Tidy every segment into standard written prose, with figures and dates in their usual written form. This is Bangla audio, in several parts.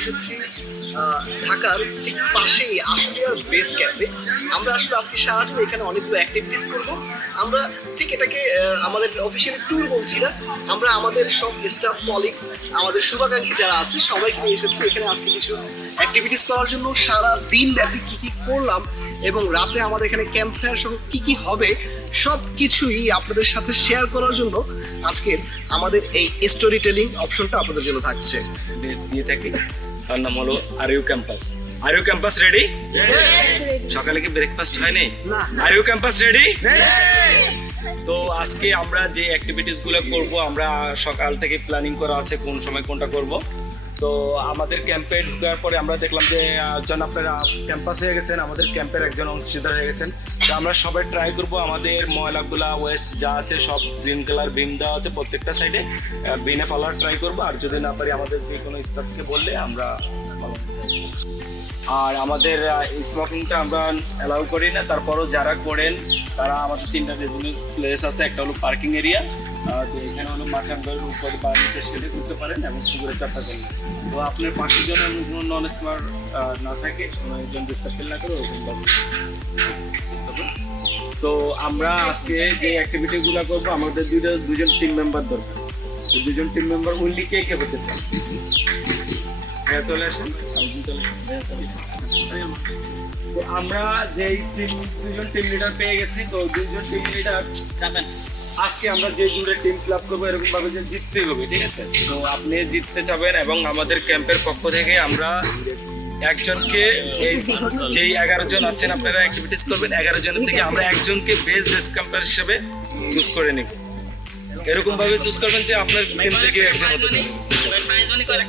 এসেছি ঢাকার ঠিক পাশেই আশুলিয়ার বেস ক্যাম্পে। আমরা আসলে আজকে সারাদিন এখানে অনেকগুলো অ্যাক্টিভিটিস করব। আমরা ঠিক এটাকে আমাদের অফিসিয়াল ট্যুর বলছি না, আমরা আমাদের সব স্টাফ কলিগস, আমাদের শুভাকাঙ্ক্ষী যারা আছে সবাইকে নিয়ে এসেছি এখানে আজকে কিছু অ্যাক্টিভিটিস করার জন্য। সারা দিন ব্যাপী কী কী করলাম এবং রাতে আমাদের এখানে ক্যাম্প ফায়ার সহ কী কী হবে সব কিছুই আপনাদের সাথে শেয়ার করার জন্য আজকের আমাদের এই স্টোরি টেলিং অপশনটা আপনাদের জন্য থাকছে। দিয়ে থাকি তার নাম হলো R U campus. R U campus ready? সকালে কি ব্রেকফাস্ট হয়নি? R U campus ready? তো আজকে আমরা যে অ্যাক্টিভিটিস গুলো করব, আমরা সকাল থেকে প্ল্যানিং করা আছে কোন সময় কোনটা করব। তো আমাদের ক্যাম্পে ঢোকার পরে আমরা দেখলাম যে একজন আপনারা ক্যাম্পাস হয়ে গেছেন, আমাদের ক্যাম্পের একজন অংশীদার হয়ে গেছেন। তো আমরা সবাই ট্রাই করব আমাদের ময়লাগুলা ওয়েস্ট যা আছে সব গ্রিন কালার বিন দেওয়া আছে প্রত্যেকটা সাইডে, বিনে ফেলার ট্রাই করব। আর যদি না পারি আমাদের যে কোনো স্টাফকে বললে আমরা পালন করব। আর আমাদের স্মোকিংটা আমরা অ্যালাউ করি না, তারপরও যারা করেন তারা আমাদের 3টা রেজিডেন্স প্লেস আছে। একটা হলো পার্কিং এরিয়া, তো এখানে হলো মাচানগড়ের উপর বা নিচে সেটে করতে পারেন এবং পুকুরে চারটা করলেন। তো আপনার 5 জনের নন স্মার্ট না থাকে, কোনো একজন ডিস্টার্ব ফিল না করে ওরকমভাবে। তো আমরা আজকে যে অ্যাক্টিভিটিগুলো করবো, আমাদের দুজন টিম মেম্বার দরকার। তো 2জন টিম মেম্বার উইন্ডি কে হতে চান? হ্যাঁ, চলে আসেন। তো আমরা যে 2জন টিম লিডার পেয়ে গেছি। তো 2জন টিম লিডার যাবেন আজকে আমরা যে দূরে টিম ক্লাব করবো এরকম ভাবে যে জিততেই হবে, ঠিক আছে? তো আপনি জিততে চাবেন এবং আমাদের ক্যাম্পের পক্ষ থেকে আমরা একজনকে যেই 11 জন আছেন আপনারা অ্যাক্টিভিটিস করবেন, 11 জনের থেকে আমরা একজনকে বেস্ট ক্যাম্পার হিসেবে চুজ করে নেব। এরকম ভাবে চুজ করবেন যে আপনার টিম থেকে একজন হতে পারে।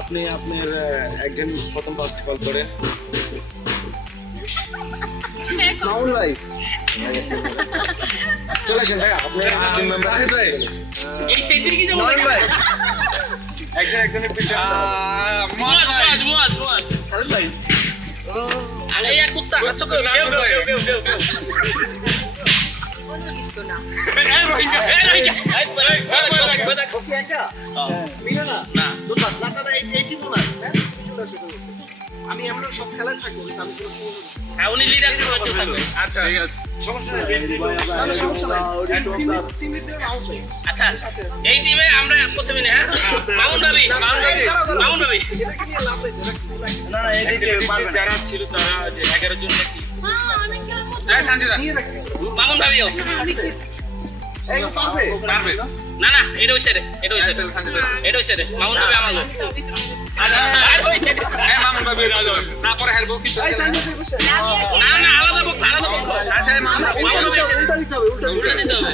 আপনি আপনার একজন প্রথম ফার্স্ট কল করেন। মামুন ভাই চলে আসেন ভাই, আপনার টিম মেম্বার ভাই এই সাইডে কি যাবো ভাই একজনের পিছনে মুয়াজ খালেদ ভাই আরে এক কুত্তা আচ্ছা কই ওকে একা মিলে না না তো না এই টিম না আমি আমরা সব খেলায় থাকবো, আমি উনি লিডার করতে থাকবে। আচ্ছা ঠিক আছে, সমস্যা নাই। আচ্ছা এই টিমে আমরা প্রথমে না, হ্যাঁ মামুন ভাবি এটাকে নিয়ে লাভ নেই। না এদিকে যারা ছিল তারা যে 11 জন নাকি নিয়ে রাখছি মামুন ভাবিও এই পারবে না না এটা হইছে রে মামুন ভাবি আমাগো মামুন ভাবি না পরে হেরবো কি না আলাদা পক্ষ আচ্ছা মামুন উল্টা দিতে হবে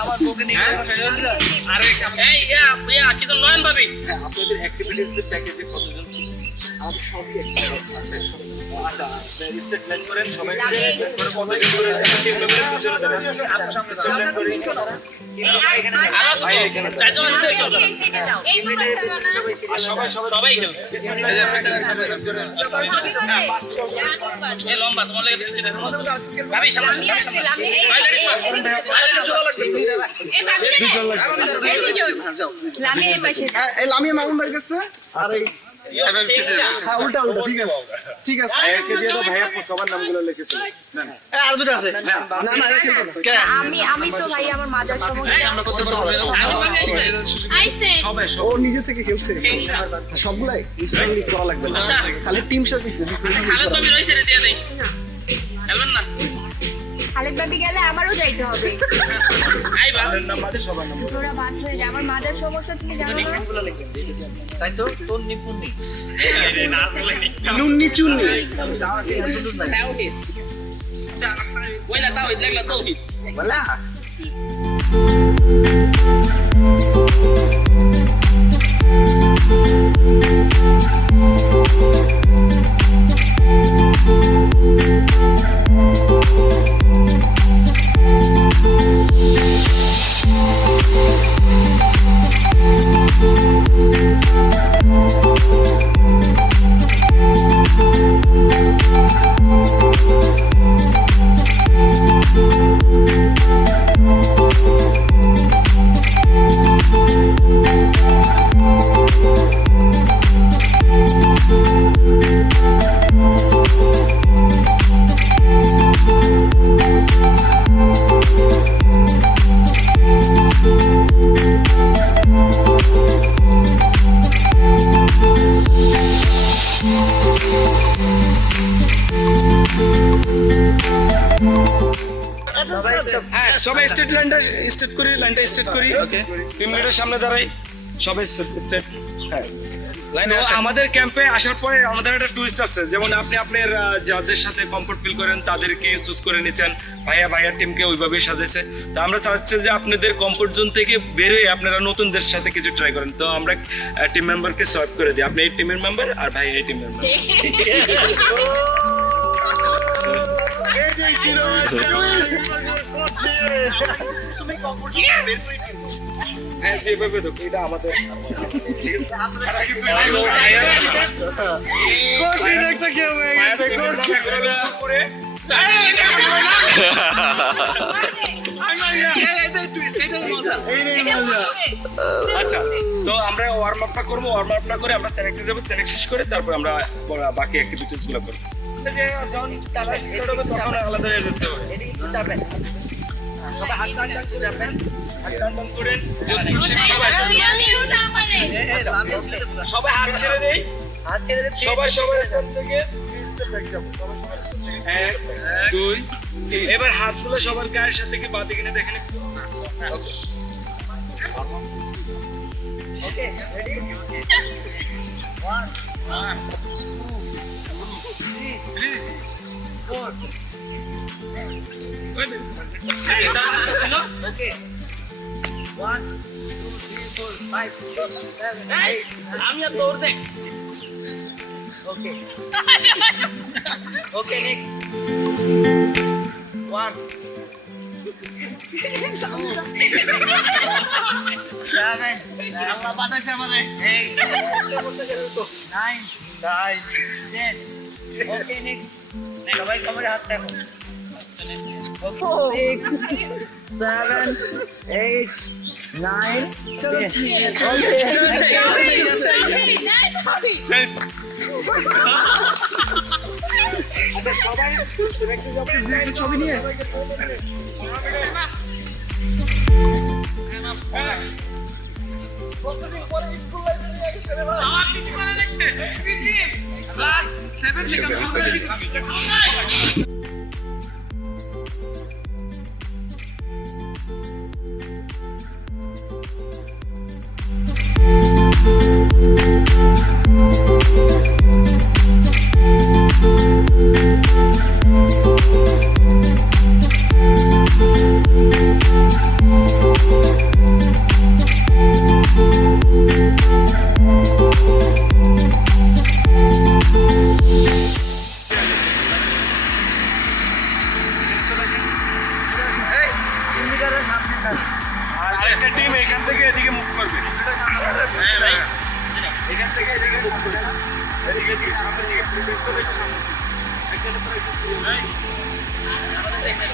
আবার বকে নিয়ে আরে এই ইয়া কি তো নয়ন ভাবি আপনাদের অ্যাক্টিভিটিস প্যাকেজে কতজন ছিল? আমি সবই আছে আচ্ছা স্টেট প্ল্যান করেন সবাই কতজন করে টিম মেম্বারের পিছনে যাবেন আপনার সামনে স্টেট প্ল্যান করেন আর চারজন সবাই এই লম্বা তোমার লাগে দিছি দেখো ভাবি সামনে এই লামিয়া মামুন ভাইয়ের কাছে আর এই উল্টা ঠিক আছে একে দিয়ে দাও ভাইয়া সবার নামগুলো লিখেছিল আর দুটো আছে না এরা খেলবে না আমি তো ভাই আমার মাজার সমস্যা আমরা করতে পারবো আইছে ও নিজে থেকে খেলছে সবগুলাই ইনস্ট্যান্টলি করা লাগবে না, খালি টিম শট দিছে। খালেদ ভাবি রইছে রে দিয়া দেই খেলবেন না খালেদ ভাবি গেলে আমারও যাইতে হবে। আইবা নাম্বারে সবার নাম তোরা বাদ হয়ে যায়, আমার মাজার সমস্যা তুমি জানো না? তাই তো তোর নিপুণি না বলে নি নুন্নি চুন্নি তাওহীদ ওইলা তাওহীদ লাগলা তাওহীদ বলা হ্যাঁ সবাই স্টেট লাইনটা স্টেট করি, লাইনটা স্টেট করি। ওকে, টিম লিডার সামনে দাঁড়াই, সবাই স্টেট। হ্যাঁ, তো আমাদের ক্যাম্পে আসার পরে আমাদের একটা টুইস্ট আছে, যেমন আপনি আপনার যাদের সাথে কমফোর্ট ফিল করেন তাদেরকে চুজ করে নিচ্ছেন। ভাইয়ার টিমকে ওইভাবেই সাজাইছে। তো আমরা চাচ্ছি যে আপনাদের কমফোর্ট জোন থেকে বেরোয় আপনারা নতুনদের সাথে কিছু ট্রাই করেন। তো আমরা টিম মেম্বারকে সোয়াইপ করে দিই, আপনি এই টিমের মেম্বার আর ভাই এই টিম মেম্বার। হ্যাঁ, যেভাবে দেখো এটা আমাদের ঠিক আছে। আচ্ছা, তো আমরা ওয়ার্ম আপটা করবো, ওয়ার্ম আপটা করে আমরা সিলেকশন যাবো, সিলেকশন করে তারপর আমরা বাকি অ্যাক্টিভিটিস গুলো করবো। যখন চালা স্টার্ট হবে তখন আলাদা হয়ে যেতে হবে। সবাই হাত টান যাবেন, হাত টান করেন। সবাই হাত ছেড়ে দেই, সবাই সবার স্থান থেকে 3 স্টেপ ব্যাক যাবো। 1 2 3। এবার হাতগুলো সবার গায়ের সাথে কি বাঁ দিকে দেখেন একটু। ওকে, রেডি? 1 2 3 4। ওকে, 1 2 3 4 5 6 7 8। আমি আর দৌড় দেখ। Okay. Okay, next. 1 7 আল্লাহ বাঁচাইছে আমারে। 8 9 10। Okay, next. সবাই কমরে হাত রাখো। 6 7 8 9। চলো আচ্ছা, সবাই ছবি নিয়ে আর আরেকটা টিম এখান থেকে এদিকে মুভ করবে। হ্যাঁ ভাই, এখান থেকে এদিকে মুভ করবে। এদিকে এদিকে সামনের দিকে প্রিপেয়ার করে একটু সামনে। এখানে তো একটু ভাই আমাদের দেখতে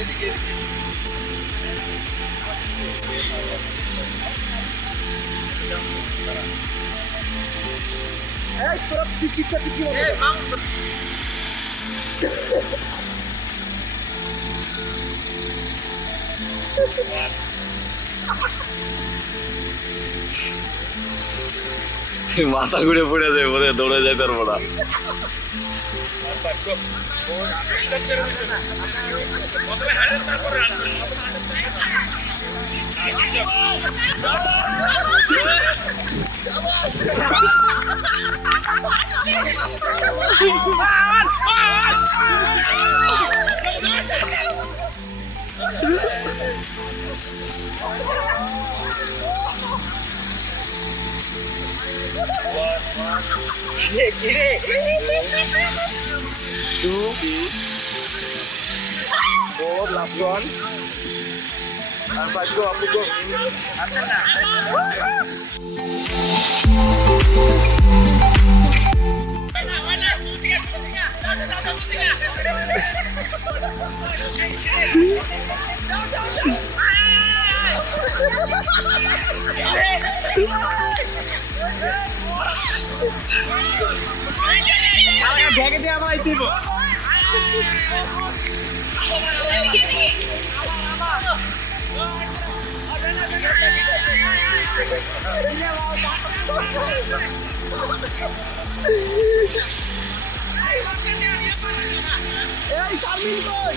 এদিকে এদিকে এই তোরা তুই চিৎকার চিৎকি বল। মাথা ঘুরে পড়ে যায় বলে দৌড়ে যায় তার বড়া। Two, 4, last one. And 5, go up, go. ব্যাগে দিয়ে আমার দিব। এই শারমিন কই?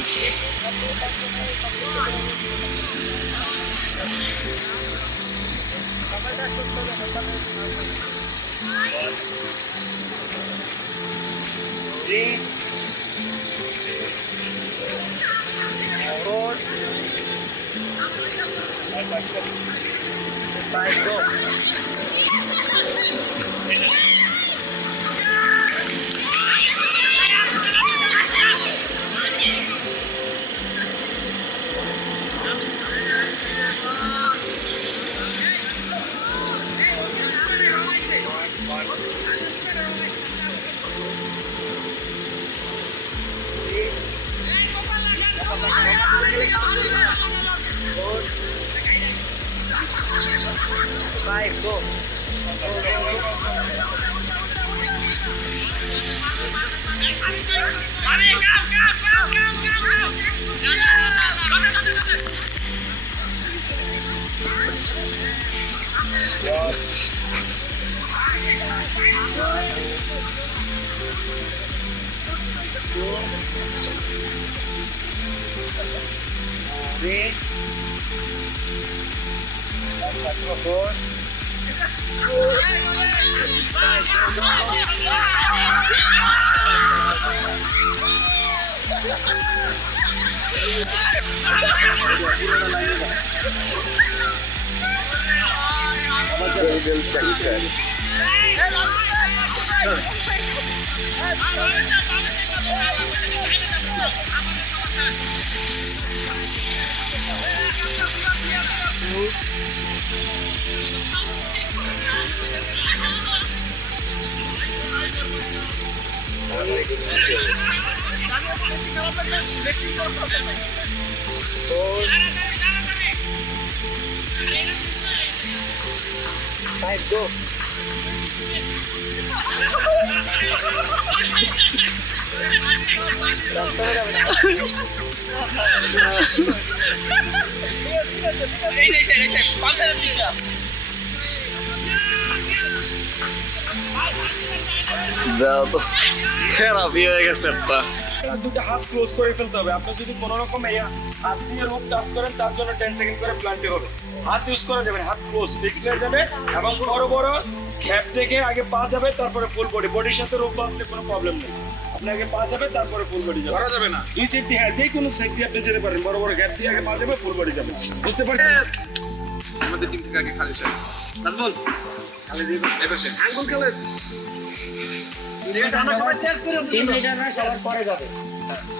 দাও তো থেরাপি হয়ে গেছে একটা। দুটো হাত ক্লোজ করে ফেলতে হবে। আপনি যদি কোনো রকম এই হাত দিয়ে রোপ টাচ করেন তার জন্য 10 সেকেন্ড করে প্ল্যান্টে হবে। হাত ইউজ করা যাবে না, হাত ক্লোজ ফিক্স হয়ে যাবে এবং বড় বড় গ্যাপ থেকে আগে পা যাবে তারপরে ফুল বডি। বডির সাথে রোপ বাঁধতে কোনো প্রবলেম নেই। আপনি আগে পা যাবে তারপরে ফুল বডি যাবে। করা যাবে না দুই সাইড দিয়ে, হ্যাঁ যে কোনো সাইড দিয়ে আপনি যেতে পারেন। বড় বড় গ্যাপ দিয়ে আগে পা যাবে, ফুল বডি যাবে। বুঝতে পারছেন? আমাদের টিম থেকে আগে খালি চাই নাজমুল খালি দিই এবার সে আঙ্গুল খেলে আমরা সবাই চেক করে টিম লিডাররা সবার পরে যাবে।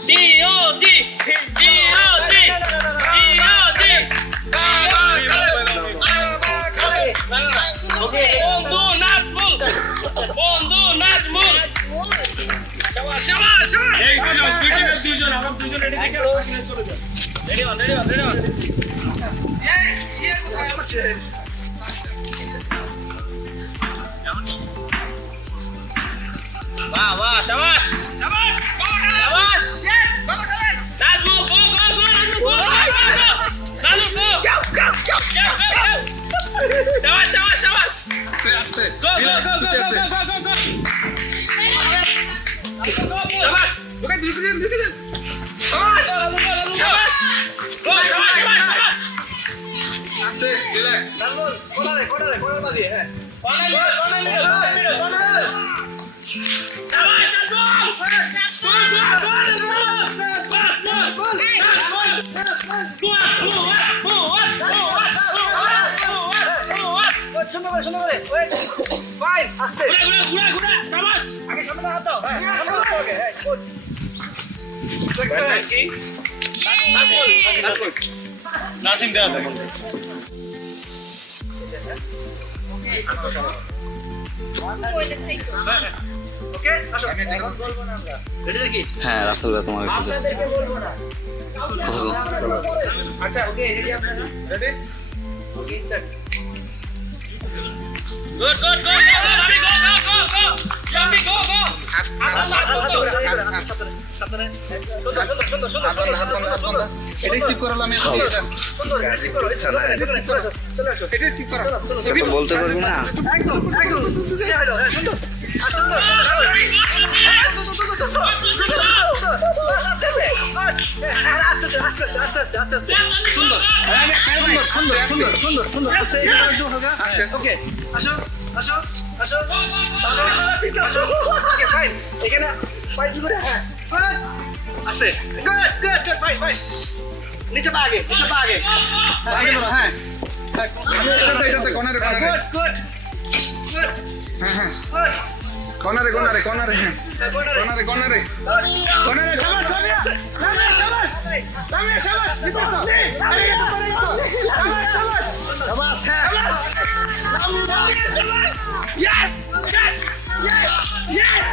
ডিওজি ডিওজি ডিওজি বন্ধু নাজমুল বন্ধু নাজমুল শাবাশ শাবাশ শাবাশ। এই দুই টিমের দুইজন, আমরা দুইজন রেডি থেকে চলে যান। রেডি হন রেডি হন রেডি হন। এই কোথায় আছে? বাহ বাহ শাবাশ শাবাশ শাবাশ নাজমুল গো গো গো নাজমুল গো নাজমুল গো শাবাশ শাবাশ শাবাশ আস্তে আস্তে গো go go go go go গো শাবাশ ওকে দিকে দিন শাবাশ শাবাশ গো শাবাশ শাবাশ শাবাশ আস্তে রিল্যাক্স নাজমুল কোনারে বাজিয়ে হ্যাঁ বানালি বানালি বানালি শাবাশ সুন্দর করে ওয়েট ফাইন আস্তে ঘুরা ঘুরা ঘুরা শাবাশ আগে সামনে হাত দাও হ্যাঁ সামনে হাত দাও আগে হ্যাঁ গুড নাসিম দেয়া আছে। ওকে আসো এখন বলবো না আমরা রেডি নাকি হ্যাঁ রাসেল ভাই তোমাকে খুঁজে আপনাদেরকে বলবো না আচ্ছা ওকে রেডি আপনারা ready okay start good good good জাম্পি গো গো এটা স্কিপ করালাম আমি এটা স্কিপ করা তো বলতে পারবি না। একদম ওকে আসো আসো আসো আসো ওকে ফাইন এখানে ফাইন করে হ্যাঁ আস্তে good good good fine fine নিচে পা আগে আগে ধরো হ্যাঁ এটাতে কর্নারে গুড গুড গুড হ্যাঁ হ্যাঁ গুড কর্নারে কর্নারে কর্নারে হ্যাঁ কর্নারে কর্নারে কর্নারে শাবাশ শাবাশ হ্যাঁ Yes! Yes! Yes! Yes!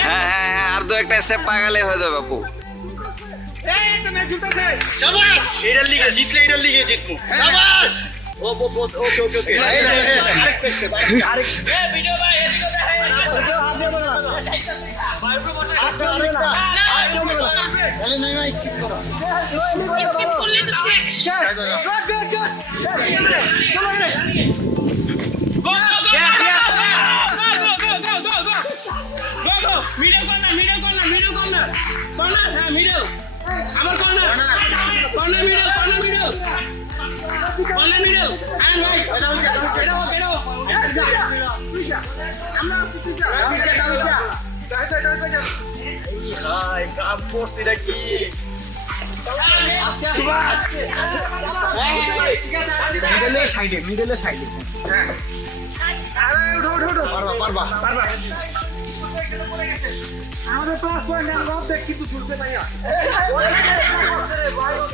হ্যাঁ হ্যাঁ হ্যাঁ আর দু একটা স্টেপ পাগালে হয়ে যাবে আপু শাবাশ এটার লিগে জিতলে এটার লিগে জিতবো শাবাশ ওকে ওকে ওকে ওকে ভিডিও ভাই এদিকে স্কিপ করলে তো মিডল কর্নার হ্যাঁ মিডল আমার কর্নার মিডল এন্ড রাইট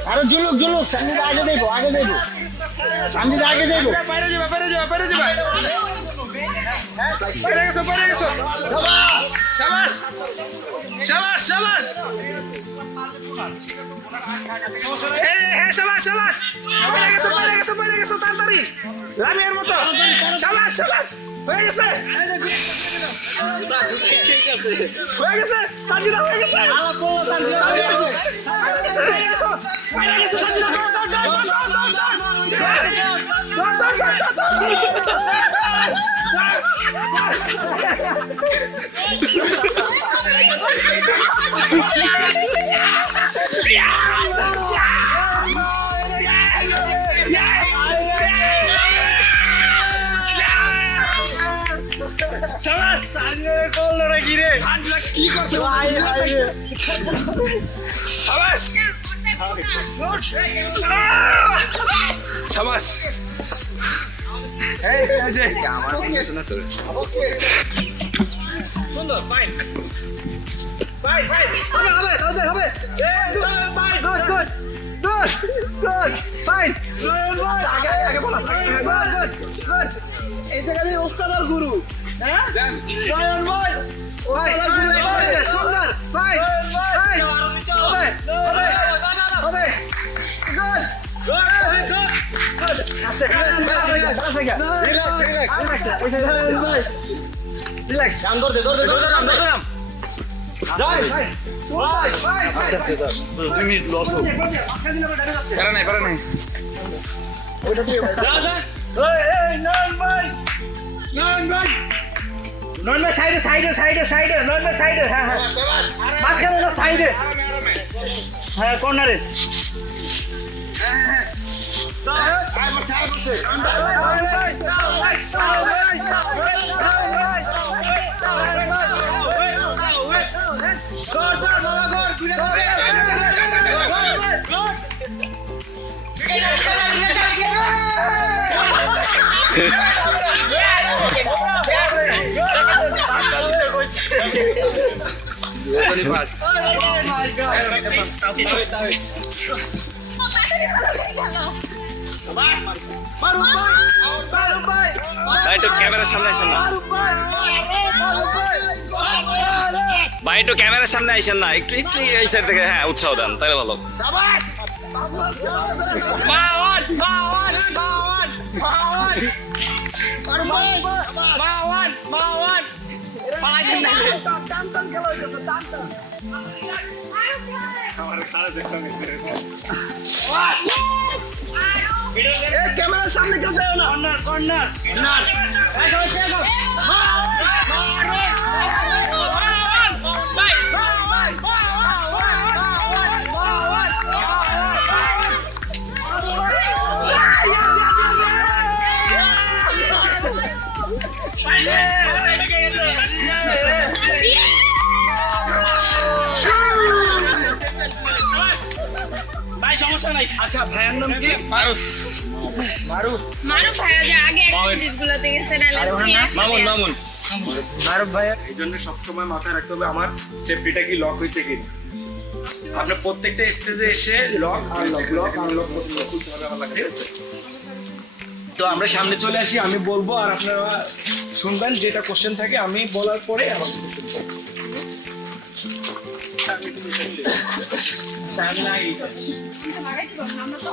আরে জুলুক সামনে আগে যাইবো সামনে আগে যাইবো বাইরে যাবা বাইরে গেছো শাবাশ শাবাশ হ্যাঁ শাবাশ বাইরে গেছো তাড়াতাড়ি রামিয়ার মতো শাবাশ হয়ে গেছে সানজিদা হয়ে গেছে কি করছে শাবাশ এই যে আমার শোনা তো সুন্দর ফাইন হবে গুড ফাইন আগে বলা গুড এই জায়গায় ওস্তাদ আর গুরু হ্যাঁ জয়ন ভাই ওস্তাদ আর গুরু সুন্দর ফাইন হবে গুড রিল্যাক্স গান ধর দে পারে নাই হ্যাঁ কর্নারে ভাই একটু ক্যামেরার সামনে আসেন না ভাই একটু ক্যামেরার সামনে আসেন না একটু একটু এই সাইড থেকে হ্যাঁ উৎসাহ দেন তাহলে ভালো ক্যামেরার সামনে কেউ যায় না কর্নার ভাই সমস্যা নাই। আচ্ছা ভাইয়ের নাম কি মারুফ মারুফ ভাইয়া যে আগে অ্যাক্টিভিটিস গুলোতে গেছে না মামুন মারুফ ভাইয়া এই জন্য সবসময় মাথায় রাখতে হবে আমার সেফটিটা কি লক হয়েছে কি আপনার প্রত্যেকটা স্টেজে এসে লক আনলক খুলতে হবে আমার লাগে ঠিক আছে? তো আমরা সামনে চলে আসি আমি বলবো আর আপনারা শুনবেন যেটা কোশ্চেন থাকে আমি বলার পরে আমাকে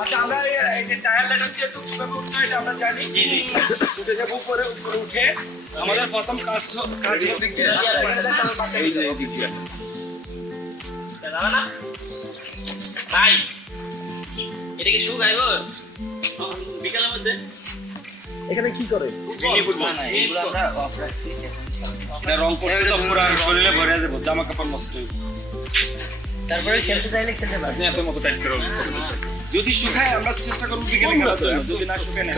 আচ্ছা আমরা এই যে টায়ার লেটার দিয়ে তো কিভাবে উঠতে হয় এটা আমরা জানি উঠে যাবো উপরে উঠে আমাদের প্রথম কাজ দিক দিয়ে এই যে এই দিক দিয়ে ভাই এটা কি শু গাইব বিকালের মধ্যে এখানে কি করে রং করছে তো পুরো শরীরে ভরে যাবে জামা কাপড় নষ্ট হয়ে তারপরে খেলতে চাইলে খেলতে পারবে আপনি এত মতো টাইট করে যদি শুকায় আমরা চেষ্টা করব বিকেলে খেলার জন্য যদি না শুকায় না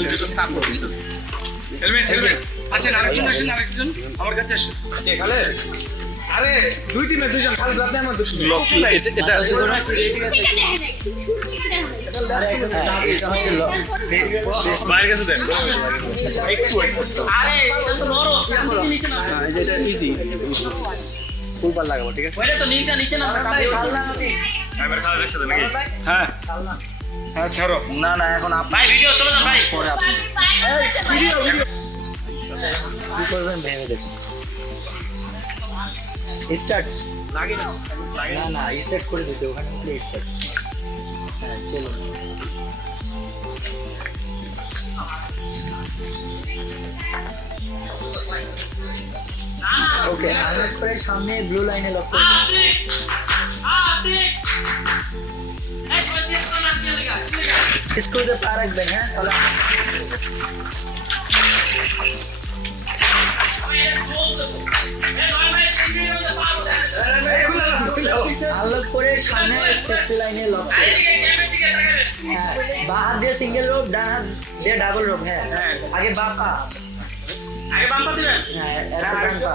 হেলমেট আচ্ছা আরেকজন আসেন আরেকজন আমার কাছে আসেন কে খালে আরে দুই টিমে দুইজন খালি বাদ আমার দুশো এটা হচ্ছে বাইরের কাছে দেন আরে এটা তো নরম নিচে না এটা ইজি ফুলবার লাগাবো ঠিক আছে ওইটা তো নিচে না ক্যামেরা খারাপ দেখতে নাকি হ্যাঁ হ্যাঁ ছাড়ো না এখন ভাই ভিডিও চলে যান ভাই পরে আপনি কি করবেন ভেবে দেখুন স্টার্ট লাগে না না স্টার্ট করে দিতে ওখানে উঠলে স্টার্ট হ্যাঁ চলুন ওকে আনলক করে সামনে ব্লু লাইনে লক করে স্ক্রুতে পা রাখবেন হ্যাঁ তাহলে আনলক করে সামনে সেফটি লাইনে লক করে হ্যাঁ বাঁ হাত দিয়ে সিঙ্গেল রোপ ডান হাত দিয়ে ডাবল রোপ হ্যাঁ আগে বাঁ পা আগে বাম পা দিবেন হ্যাঁ এরা ডান পা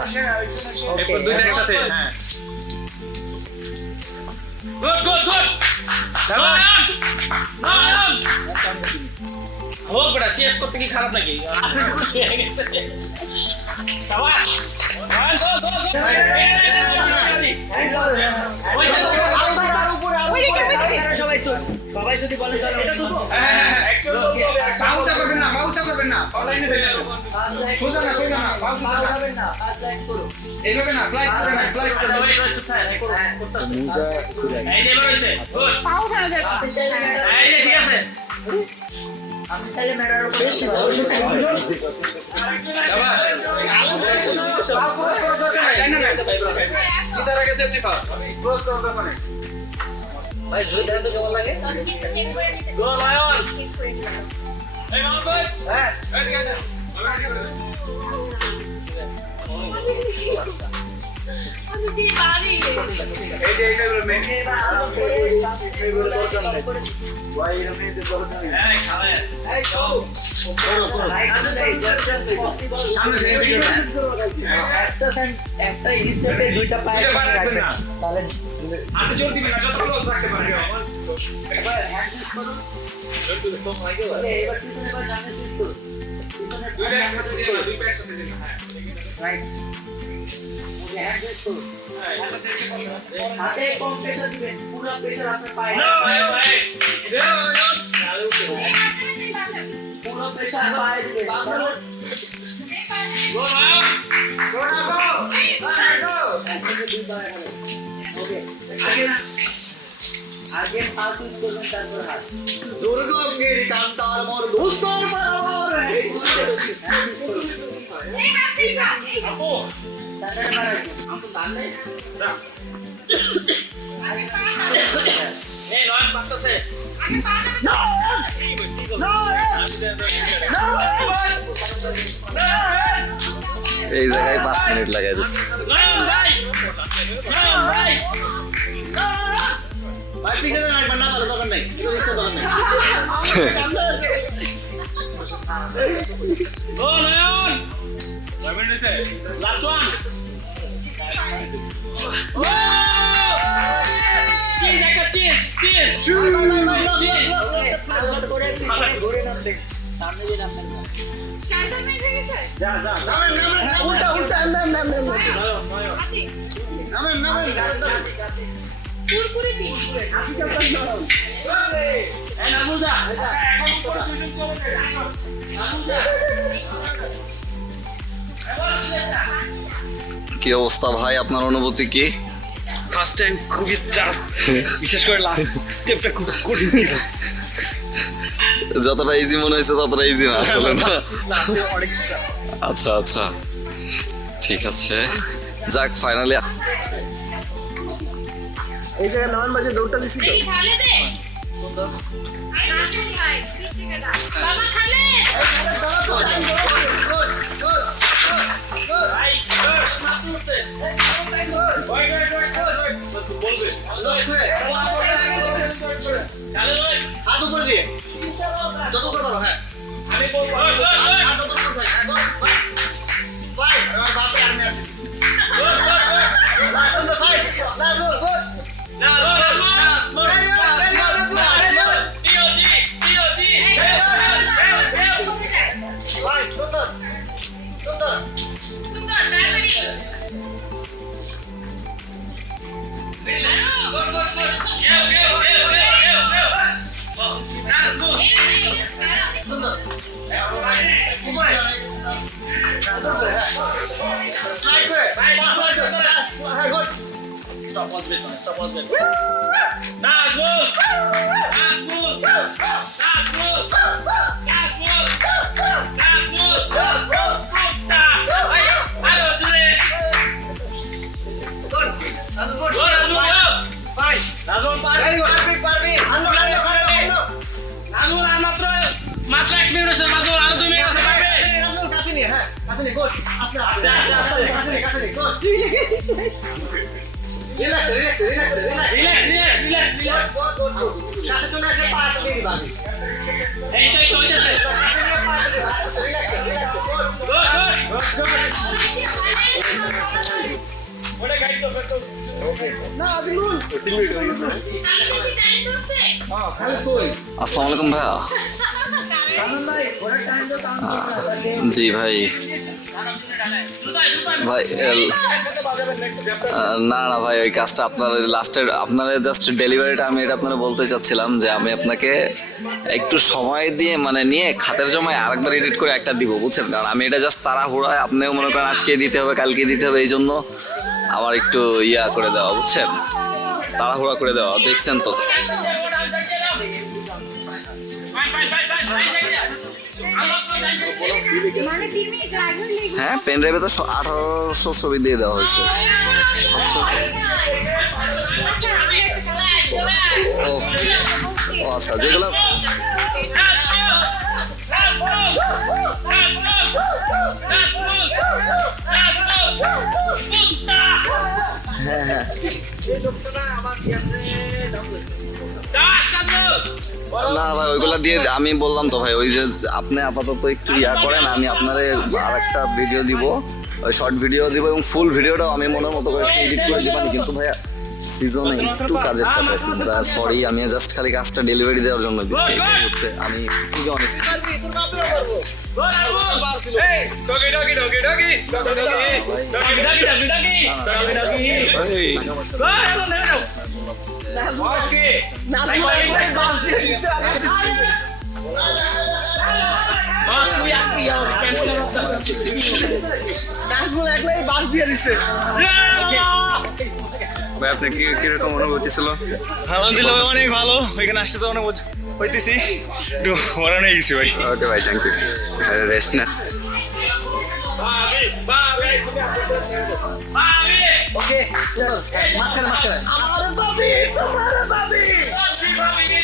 এরপর দুইটা একসাথে হ্যাঁ গুড হোক বড়া চেস করতে কি খারাপ নাকি শাবাশ সবাই যদি বলে তাহলে করবেন না অনলাইনে দেখে সোজা না এইভাবে না স্লাইড করে না স্লাইড করে এই যে রয়েছে গুড পাও ধরা যায় এই যে ঠিক আছে আপনি চাইলে ম্যাটার উপর সিতার আগে সেফটি ফার্স্ট ক্লোজ করার দরকার নেই ভাই জয় দেন তো কেমন লাগে চেক করে নিতে গো লায়ন চেক করে নিতে এই মামা ভাই হ্যাঁ এই ঠিক আছে আমি যে বাড়ি এই যে এইটা হলো মেন একটা স্টেপে দুইটা পায়ে রাখবেন তাহলে হাতে জোর দিবেন না যত ক্লোজ রাখতে পারেন এবার হ্যান্ড সুইচ করুন এবার পিছনে বা ডানে সুইচ করুন পিছনে দুইটা একসাথে দিন না দুইটা একসাথে দিন হ্যাঁ রাইট ওকে হ্যান্ড সুইচ করুন হাতে কম প্রেসার দিবেন পুরো প্রেসার আপনার পায়ে নো ভাই চালু করুন দুর্গঙ্গের টানটার মোর উত্তর বরাবর এই নয়ন পাকতেছে এই জায়গায় 5 মিনিট লাগাই দিচ্ছে নয়ন ভাই নয়ন ভাই ভাই পিছনে রাখবেন না ভালো দরকার নাই কিছু রিস্ক দরকার নাই ও নয়ন লাস্ট ওয়ান ও চিজ একটা চিজ চিজ উল্টা উল্টা নাম পুরপুরি টিম এই নামুজা এখন উপরে দুইজন চলে যায় নামুজা কি অবস্থা ভাই, আপনার অনুভূতি কি? ফার্স্ট টাইম খুবই টাফ, বিশেষ করে লাস্ট স্টেপটা খুব কঠিন ছিল। যতটা ইজি মনে হয়েছে ততটা ইজি না আসলে না। আচ্ছা আচ্ছা ঠিক আছে, যাক ফাইনালি এই জায়গায় নয়ন বাজে দৌড়টা দিছি তো এই খালে দে বাবা খালে হাত উপরে দিয়ে যত করে পারো হ্যাঁ আমি বলবো হাত যত করে ভাই আমার বাপে আমি আছি last on the fight last goal goal না ভাই সুন্দর সুন্দর সুন্দর তাড়াতাড়ি উপরে সাইড করে সাইড করে হ্যাঁ good Stop once bit, stop once bit. That's good. That's good. That's good. That's good. That's good. Hello, today. Good that's good Good, good, good. fine That's one part. very good পারবি আনো Nazul, আর মাত্র 1 মিনিট আছে Nazul, আর 2 মিনিট আছে পারবে। কাছে নিয়ে হ্যাঁ কাছে নিয়ে গুড আস্তে আস্তে কাছে নিয়ে good relax relax relax relax Relax. সাথে তো না পা দিয়ে দিবা এই তো হইতাছে। কাছে নিয়ে পা দিয়ে দিবা রিল্যাক্স রিল্যাক্স Good. ওটা গাইড তো ফেটো। না আদিলুল খালে কি টাইম ধরছে আসসালামু আলাইকুম ভাইয়া। জি ভাই ভাই না না ভাই ওই কাজটা আপনার লাস্টের আপনার জাস্ট ডেলিভারিটা আমি এটা আপনারা বলতে চাচ্ছিলাম যে আমি আপনাকে একটু সময় দিয়ে মানে নিয়ে খাতের জমায় আরেকবার এডিট করে একটা দিব বুঝছেন, কারণ আমি এটা জাস্ট তাড়াহুড়ায় আপনিও মনে করেন আজকে দিতে হবে কালকে দিতে হবে এই জন্য আমার একটু ইয়া করে দেওয়া বুঝছেন, তাড়াহুড়া করে দেওয়া দেখছেন তো। মানে 3 মিনিট লাগবে হ্যাঁ পেন ড্রাইভে তো 1800 ছবি দিয়ে দেওয়া হয়েছে। ও ও আচ্ছা যেগুলো হ্যাঁ হ্যাঁ না ভাই ওইগুলা দিয়ে আমি বললাম তো ভাই ওই যে আপনি আপাতত একটু ইয়া করেন, আমি আপনারে আর একটা ভিডিও দিব, ওই শর্ট ভিডিও দিব এবং ফুল ভিডিওটাও আমি মনের মতো করে এডিট করে দিবানি, কিন্তু ভাইয়া সিজনে একটু কাজের চাপ আছে, সরি আমি জাস্ট খালি কাজটা ডেলিভারি দেওয়ার জন্য হচ্ছে আমি খুবই অনেস্ট। তুই আপনি নাজমুল একলাই বাস দিয়ে দিছে। ভাই আপনার কি কিরকম অনুভূতি ছিল? আলহামদুলিল্লাহ ভাই, অনেক ভালো। এখানে আসতে তো অনেক হইতেছি, একটু মরান হয়ে গেছি ভাই। ওকে ভাই, থ্যাংক ইউ। রেস্ট না। ওকে মাঝখানে মাঝখানে আমার ভাবি তোমার ভাবি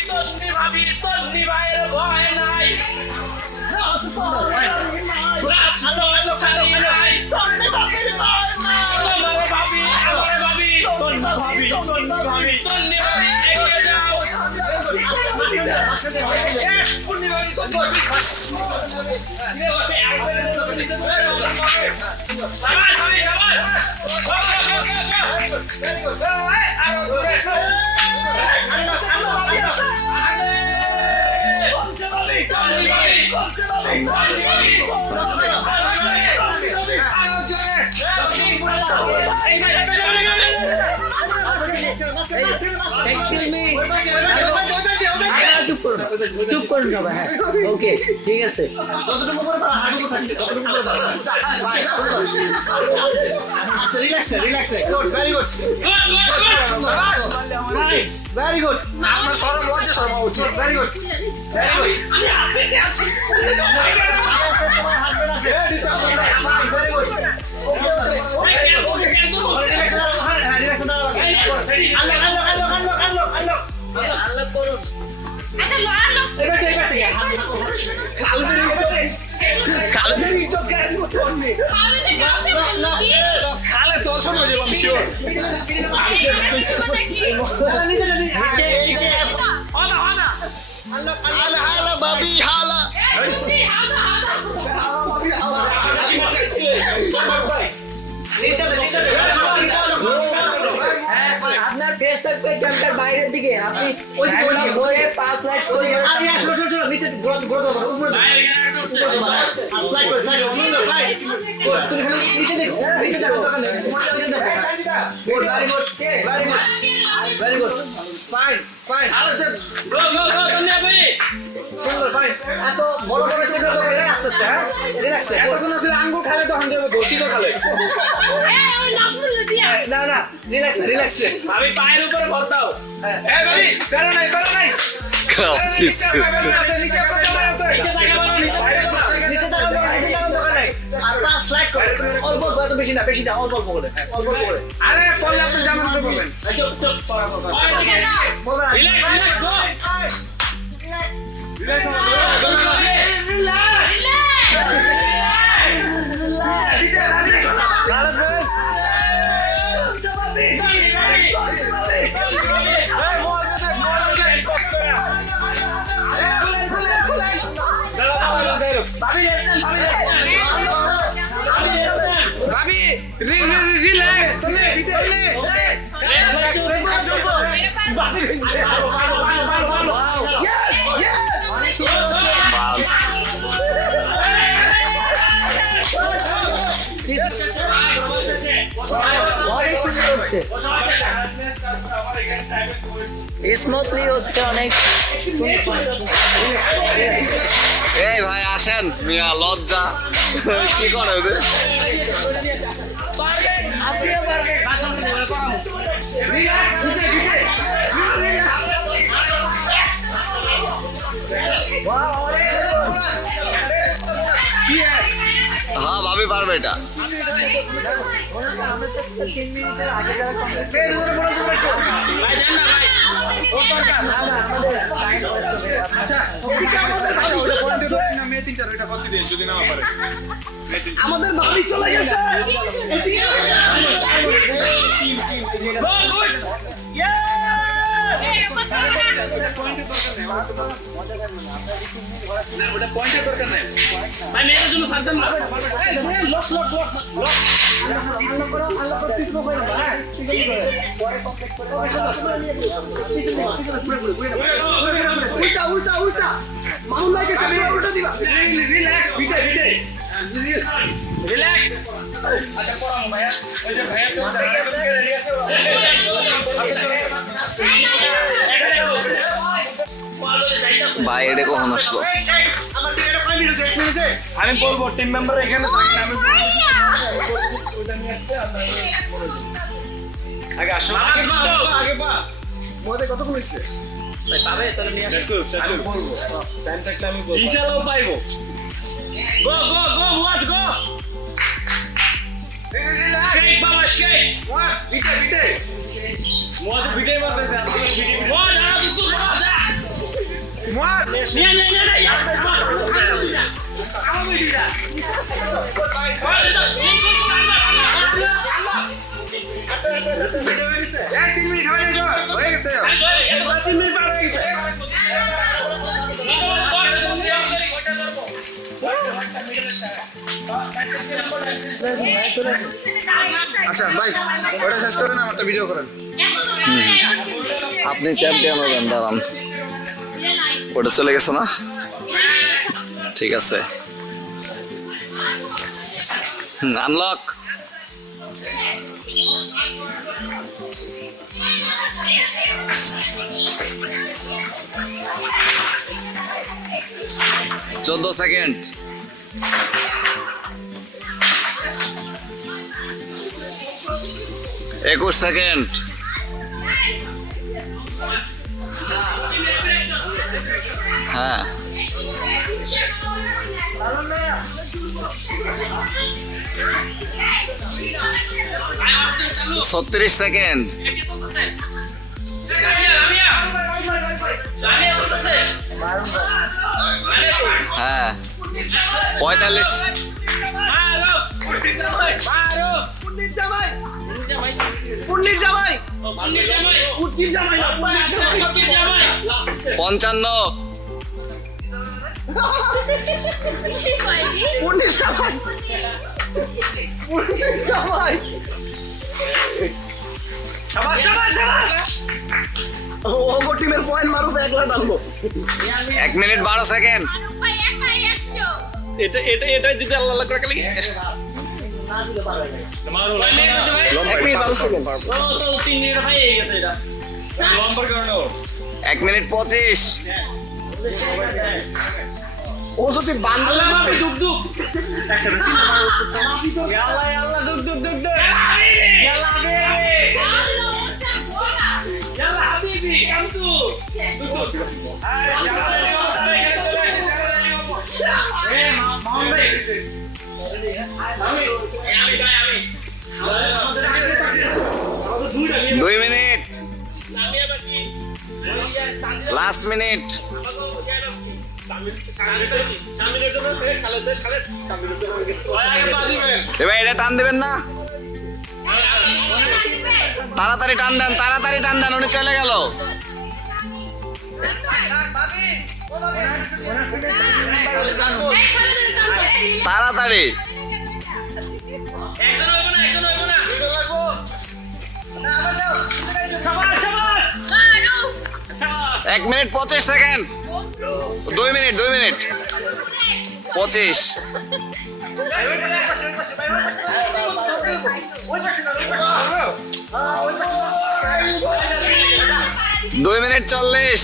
তন্নি ভাবি তন্নি ভাইয়ের ভয় নাই ছাড়ি নাই তন্নি ভাবির ভয় নাই তোমার ভাবি আমার ভাবি তন্নি ভাবি তন্নি ভাবি তন্নি ভাবি এগিয়ে যাও তন্নি ভাবি তন্নি ভাবি শাবাশ ভাবি শাবাশ চুপ করুন সবাই। হ্যাঁ, ওকে, ঠিক আছে। রিল্যাক্সে রিল্যাক্সে good very good very good আপনার সরম লজ্জা শর্মা উচিত ভেরি গুড ভেরি গুড আমি হাতে আছি ভেরি গুড আচ্ছা লড়ালো কালদের ইজ্জত গায়ে দিব তোর নেই খালিতে যাও খালে তোর শোনো যে আমি শিওর হালা হালা বাবি হালা আপনার ফেস থাকবে ক্যাম্পের বাইরের দিকে। আপনি ওই ঘুরে 5 লাইট করে ভেরি গুড ফাইন ফাইন সুন্দর ফাইন এত বড় বড় ছেলে তো রে আস্তে আস্তে হ্যাঁ রিল্যাক্সে এতক্ষণ আসলে আঙ্গুল খালে তখন দেবে বসি তো খালে না না রিল্যাক্সে রিল্যাক্সে আমি পায়ের উপরে বল দাও এ ভাই পেরো নাই নিচে আপনার জামাই আছে নিচে জায়গা দোকান নাই আর পা স্লাইড করে অল্প অল্প এত বেশি না বেশি না অল্প অল্প করে অল্প অল্প করে আরে পড়লে আপনি জামান করে বলবেন চুপ চুপ বলবেন রিল্যাক্স রিল্যাক্স গো ভাবি রিল্যাক্স অনেক সুন্দর হচ্ছে, স্মুথলি হচ্ছে অনেক। এই ভাই আসেন, মিয়া লজ্জা কি করে ওদের? আপনিও পারবেন। হ্যাঁ ভাবি পারবে এটা। আমরা just 3 মিনিটের আগে যারা কমপ্লিট ভাই জান না ভাই আমাদের ভাবি চলে গেছে ভাই মেয়ের জন্য সাবধান না উল্টা উল্টা উল্টা মাউন ভাইকে উল্টা দিবা রিল্যাক্স ভিটে ভিটে রিল্যাক্স আচ্ছা পড়ামো ভাইয়া ওই যে ভাইয়া তো রেডি আছে ভালো যাইতাছে ভাই এটা কখন আসলো? আমার টিম এটা 5 মিনিট আছে 1 মিনিট আছে আমি বলবো টিম মেম্বার এখানে থাকলে আমি ওইটা নিয়ে আসতে আপনারা বলে দিন। আগে আসো আগে পা মধ্যে কতক্ষণ হইছে ভাই পাবে তাহলে নিয়ে আসো আমি বলবো টাইম থাকলে আমি বলবো ইনশাআল্লাহ পাইবো Go, go, go, watch, go. Shake, Baba, shake. বিটে বিটে মোয়াজ ভিডিও মারতেছে আপনারা video Watch, I have to go, Baba. Muaz Yeah, yes, Baba. I'm going to do that. Video হয়ে গেছে 3 মিনিট হয়ে গেছে হয়ে গেছে 3 মিনিট পার হয়ে গেছে আচ্ছা ভাই ওটা শেষ করেন আমারটা ভিডিও করেন আপনি চ্যাম্পিয়ন হবেন, দাঁড়ান। ওটা চলে গেছে না? ঠিক আছে, আনলক। চোদ্দ সেকেন্ড। একুশ সেকেন্ড। হ্যাঁ, ছত্রিশ সেকেন্ড। হ্যাঁ, 45। পুন্নির জামাই 55। পুন্নির জামাই পুন্নির জামাই ওগো টিমের পয়েন্ট মারুফ একলা টানবো 1 মিনিট 12 সেকেন্ড। এটা এটা এটা যদি আল্লাহ আল্লাহ করে খালি 1 মিনিট 12 সেকেন্ড 1 মিনিট 25। ও যদি বান্ডল দুই মিনিট, লাস্ট মিনিট। এবার এটা টান দেবেন না? তাড়াতাড়ি টান দেন, তাড়াতাড়ি টান দেন, উনি চলে গেল। তাড়াতাড়ি। 1 মিনিট 25 সেকেন্ড। 2 minute 2 minute 25। দুই মিনিট 40।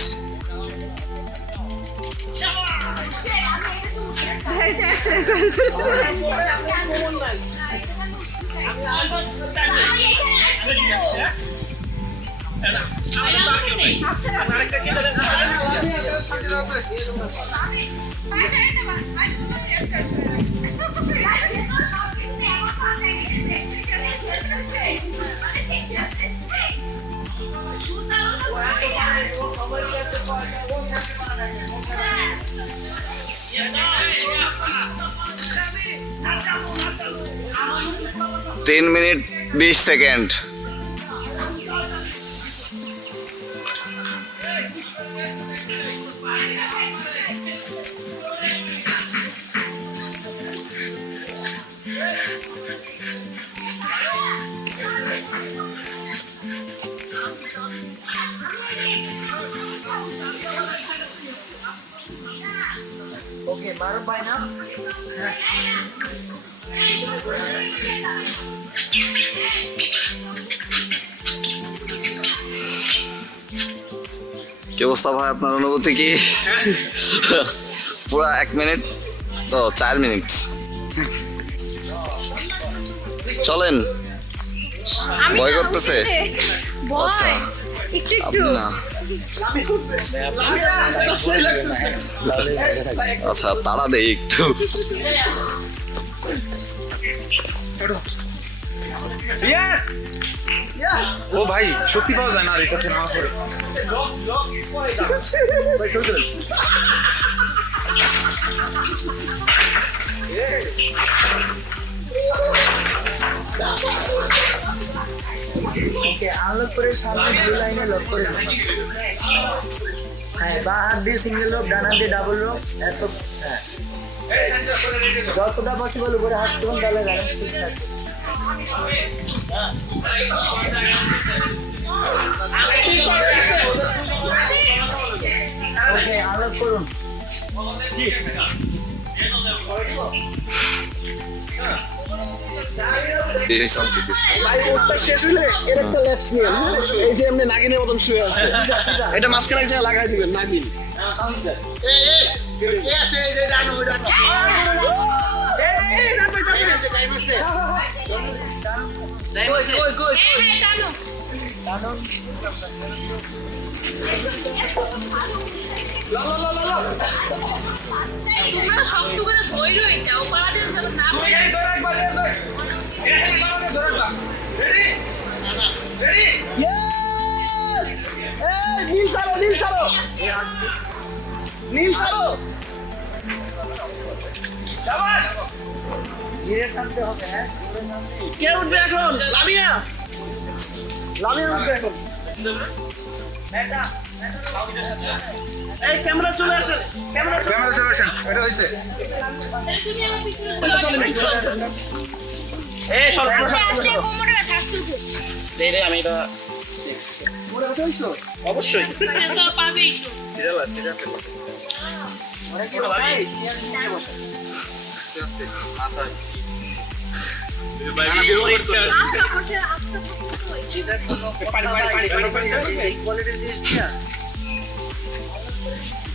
তিন মিনিট 20 সেকেন্ড। ওকে মারুফ ভাই না কি অবস্থা ভাই, আপনার অনুভূতি কি? পুরা 1 মিনিট তো 4 মিনিট চলেন। আমি ভয় করতেছে? ভয় আচ্ছা। একটু একটু না আচ্ছা, তাড়া দেই একটু। ও ভাই শক্তি পাওয়া যায় না আর এটাতে না করে। ওকে আনলক করে সামনে ব্লু লাইনে লক করে দাও। হ্যাঁ, বা হাত দিয়ে সিঙ্গেল রোপ, ডান হাত দিয়ে ডাবল রোপ, এত হ্যাঁ যতটা পসিবল উপরে হাত করুন, তাহলে গাড়ি ঠিক থাকবে। ওকে আনলক করুন। ভাই ওটা শেষ হলে এর একটা ল্যাপস নিয়ে এই যে এমনি নাগিনের মতন শুয়ে আছে, এটা মাঝখানে একটা লাগাই দিবেন নাগিন। টানো তোমরা শক্ত করে ধইরো, এটা ও পাড়াতে না নীল সারো, নীল সারো, নীল সারো। ধীরে টানতে হবে। হ্যাঁ, কে উঠবে এখন? লামিয়া, লামিয়া উঠবে এখন। এই ক্যামেরা চলে আসেন, ক্যামেরা ক্যামেরা চলে আসেন, এটা হয়েছে। এই সর আস্তে কোমরে ব্যথা আসছে আমি এটা অবশ্যই তো পাবে একটু আস্তে করতে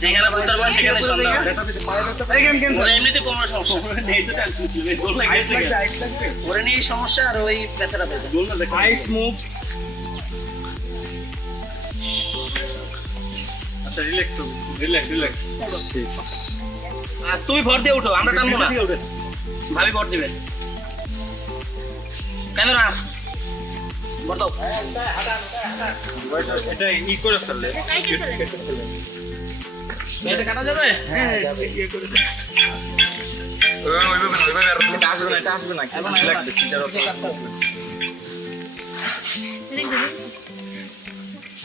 যেখানে উত্তর পাশে সেখানে সন্ধ্যা ওরা এমনিতে কোনো সমস্যা নেই, তো টেনশন ছিল এই গোল লাগছে ওরা নিয়ে সমস্যা আর ওই ব্যথাটা পেতে গোল না দেখো আইস মুভ। আচ্ছা রিল্যাক্স রিল্যাক্স রিল্যাক্স। আর তুমি ভর দিয়ে উঠো, আমরা টানবো না, ভাবি ভর দিবে কেন না ভর দাও। এটা ই করে ফেললে এটা কাটা যাবে? হ্যাঁ ওইভাবে না, ওইভাবে আর এটা আসবে না, এটা আসবে না, কেমন লাগবে সিজার অফ।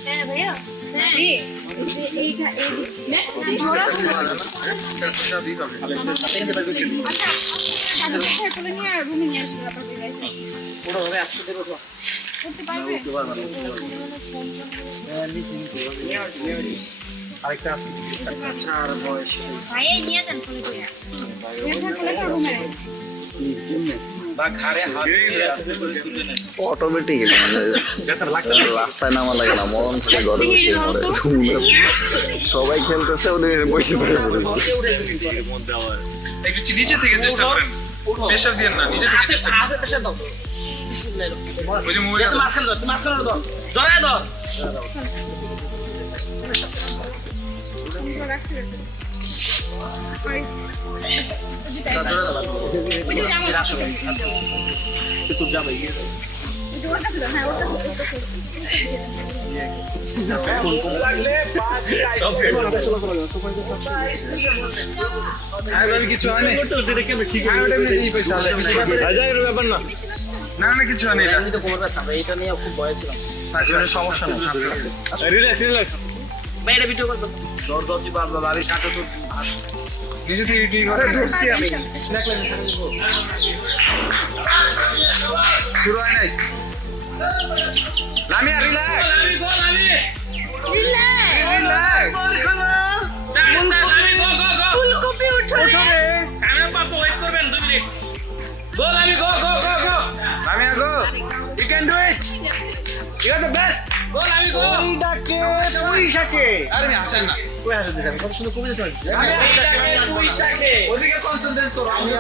হ্যাঁ ভাইয়া হ্যাঁ এইটা এই জোড়া পুরো হবে আজকে দেবো আরেকটা আচ্ছা আর বয়স বা ঘাড়ে হাত দিয়ে আস্তে করে তুলে নেয়। অটোমেটিক্যালি মানে রাস্তায় নামা লাগে না, মরণ সে ঘরে বসে মরে। সবাই খেলতেছে, উনি বসে পড়ে পড়েছে। একটু নিচে থেকে চেষ্টা করেন, প্রেসার দিয়েন না, নিচে থেকে চেষ্টা করেন। হাতে প্রেশার দাও ওই যে মোবাইল মাঝখানে দাও, মাঝখানে দাও, জড়ায় দাও। আর কিছু হয়নি, আর ওটা এমনিতেই পয়সা আছে। ব্যাপার না, না না কিছু হয়নি, এটা আমি তো কোমর ব্যথা ভাই, এটা নিয়ে খুব ভয় ছিলাম আসলে সমস্যা নেই। Relax relax. ভাই এটা ভিডিও করতো দর দর জি বাবা আমি কাটো তো নিচে থেকে কি করে ধরছি আমি, শুরু হয় নাই। লামিয়া রিল্যাক্স আমি গোল আমি রিল্যাক্স। স্টার্ট স্টার্ট আমি গো গো গো ফুলকপি উঠো রে ক্যামেরা পাপা ওয়েট করবেন 2 মিনিট গোল আমি go go go go Lamia go, you can do it, you are the best. Goal আমি গো ডাকে পুঁই শাকে আরে আমি আসেন না কই আসে দিলাম কত সুন্দর কবিতা শোনাচ্ছি পুঁই শাকে ওদিকে কনসেন্ট্রেট করো আমি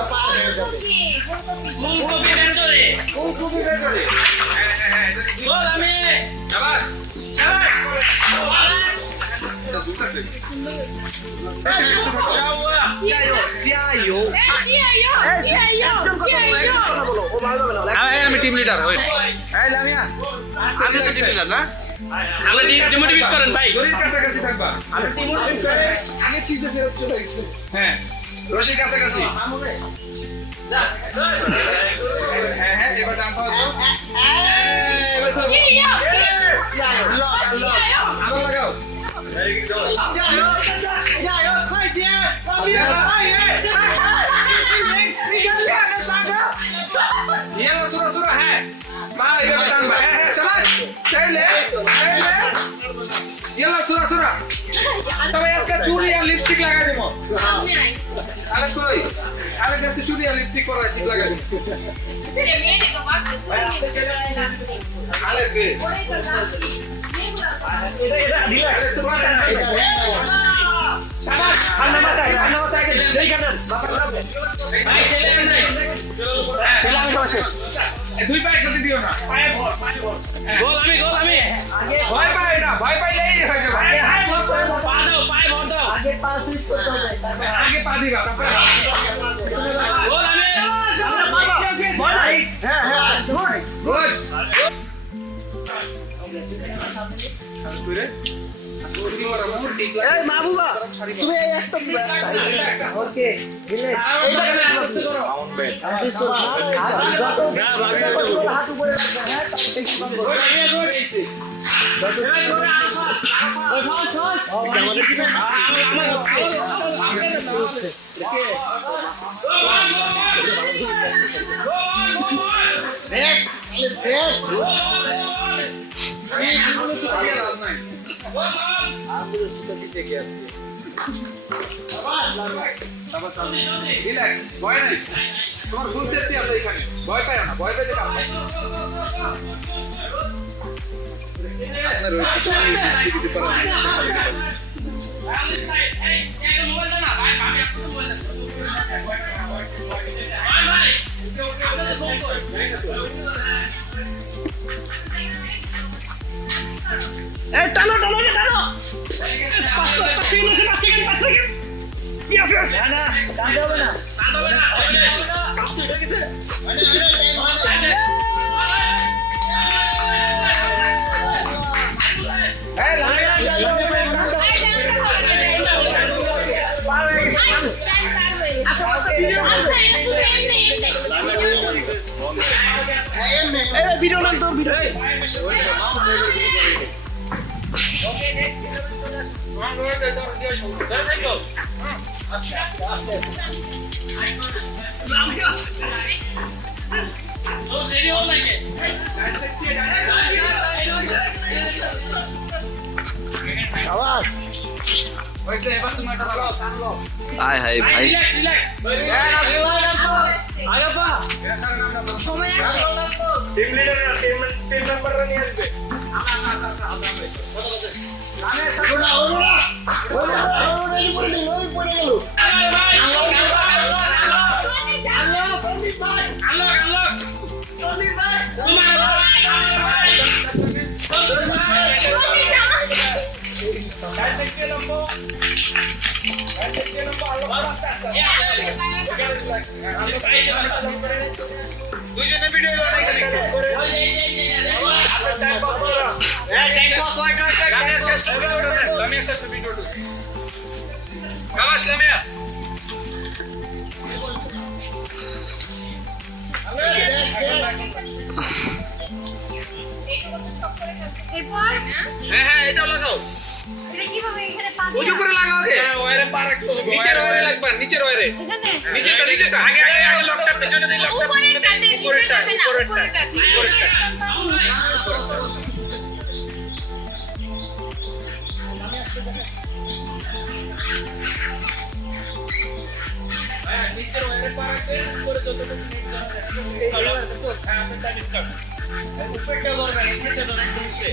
ফুলকপি ভেতরে ফুলকপি বেচরে বল আমি শাবাশ শাবাশ এটা দুটাছে জিয়াইও জিয়াইও কথা বলো ও ভালো হবে না আমি টিম লিডার ওয়েট এই লামিয়া আমি তো টিম লিডার না আমরা ডিমোটিভেট করেন ভাই জরির কাছাকাছি থাকবা আমি টিমোটিভ করে আগে সিজে ফেরত চলে গেছে হ্যাঁ রশির কাছাকাছি হ্যাঁ হ্যাঁ এবার ডান পাও জিয়াইও আলো লাগাও Yalla surah surah hai. Ma iba tambah. Shabash. Pele. Yalla surah surah. तब इसका चूड़ी और लिपस्टिक लगा दे मो. अरे कोई. अरे इसका चूड़ी और लिपस्टिक पर ठीक लगा दे. अरे के. ভাই ছেলে নাই ছেলে আমি সব শেষ দুই পায়ে সাথে দিও না. পায়ে ভর গোল আমি ভয় পাই না. ভয় পাইলেই হয়ে যাবে. পা দাও পায়ে ভর দাও আগে পা সুইচ করতে হবে আগে পা দিবা. তারপরে গোল আমি এই মাহবুবা তুমি এই একটা দিবা ওকে দিলে হাত উপরে ভয় নাই. তোমার ফুল সেফটি আছে এখানে. ভয় পাই না. ভয় পেতে কাজ নাই. আপনার ওই সেফটি দিতে পারেন. মোবাইল না ভাই আমি একটা মোবাইল ভাই ভাই এই টানো টানো টানো টানতে হবে না ভিডিও নাম তো ভিডিও রেডি হল নাকি আওয়াজ হয়েছে. এবার তুমি এটা লাগাও. আয় হাই ভাই রিল্যাক্স রিল্যাক্স আগেপা এসার নাম দাও. সময় আছে টিম লিডার টিম মেম্বাররা নিয়ে আসবে দুইজনে ভিডিও বানাই খালি. লামিয়া শেষ ভিডিওটা দেন. লামিয়া শেষ ভিডিওটা. কালাশ লামিয়া. এরপর হ্যাঁ হ্যাঁ এটাও লাগাও. এটা কিভাবে এখানে পা উঁচু করে লাগাও আগে. ওয়ারে পা রাখতে হবে নিচের ওয়ারে লাগবে. নিচের ওয়ারে. এখানে নিচেরটা আগে আগে আগে লকটা পেছনে দিন. লকটা উপরেরটাতে উপরেরটাতে না উপরেরটাতে নিচের ওয়ারে পা রাখতে উপরে যতটুকু নিচে যাবে হ্যাঁ আপনি টাইম স্টার্ট উপরেটা ধরবেন উপরেটা ধরবেন নিচে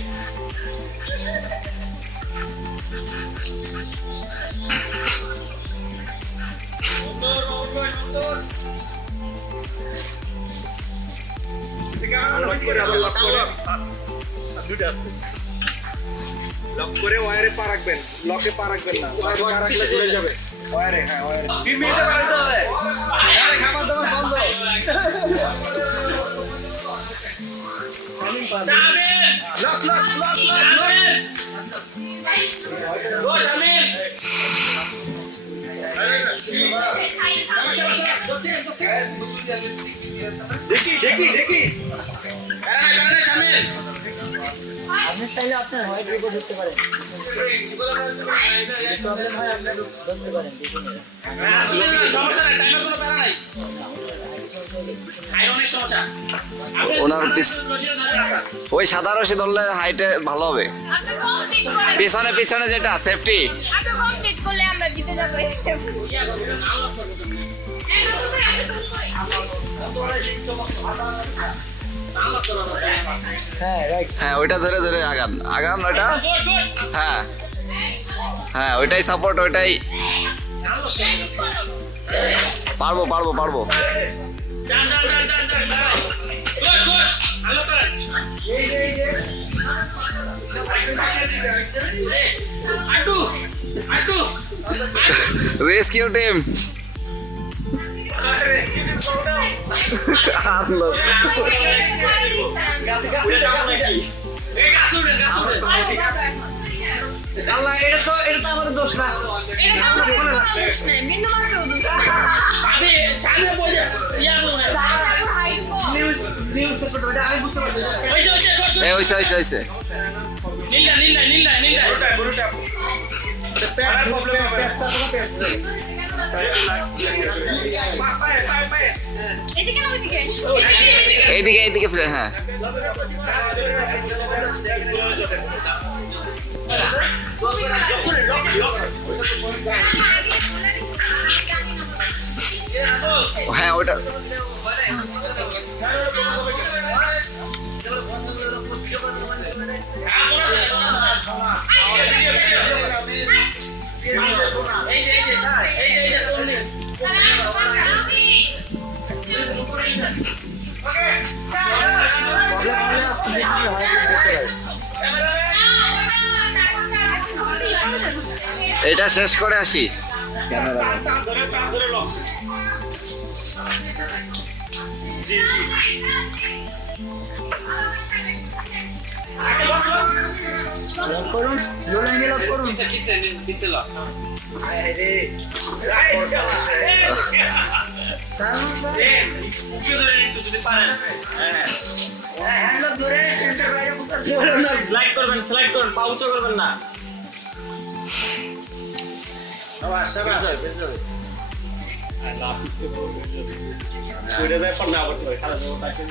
করে আবার লক করে দুটো আছে লক করে ওয়্যারে পা রাখবেন লকে পা রাখবেন না ওয়্যারে পা রাখলে চলে যাবে ওয়্যারে হ্যাঁ ওয়্যারে 2 মিনিটে বাড়াতে হবে আরে খাবার দাবার বন্ধ শামিল লক লক লক শামিল ও শামিল দেখি কারণে শামিল আপনি চাইলে আপনার হোয়াইট রেকর্ড ধরতে পারেন প্রবলেম হয় আপনি ধরতে পারেন দেখে নিন সমস্যা নাই টাইমের কোনো প্যারা নাই হাই অনেক সমস্যা ওনার ওই সাদা রশি ধরলে হাইটে ভালো হবে আপনি কমপ্লিট করেন পিছনে পিছনে যেটা সেফটি আপনি কমপ্লিট করলে আমরা জিতে যাবো হ্যাঁ রাইট হ্যাঁ ওইটা ধরে ধরে আগান আগান ওইটা গুড গুড হ্যাঁ হ্যাঁ ওইটাই সাপোর্ট ওইটাই পারবো পারবো পারবো যান গুড গুড ভালো করেন আটু আটু রেস্কিউ টিম এই গাছুরে আল্লাহ এটা তো আমাদের দোষ না বিন্দু মাত্র দোষ নাই। আমি সামনে বসে ইয়া বলবো তারপর হাইট কম। নিউজ পেপার ওটা আমি বুঝতে পারছি ওইসে ওইসে গুড গুড এই হইছে হইছে হইছে নীলটা প্যাস প্রবলেম হবে এদিকে না ওইদিকে? এইদিকে এইদিকে ফিরে হ্যাঁ হ্যাঁ ওটা এটা শেষ করে আসি লক করুন লোলাঙ্গি লক করুন হ্যান্ড লক ধরে টেন্সের বাইরে কোথাও স্লাইড করবেন পাউচও করবেন না ছুড়ে দেয় পর না আবার করে খারাপ হবে তাকে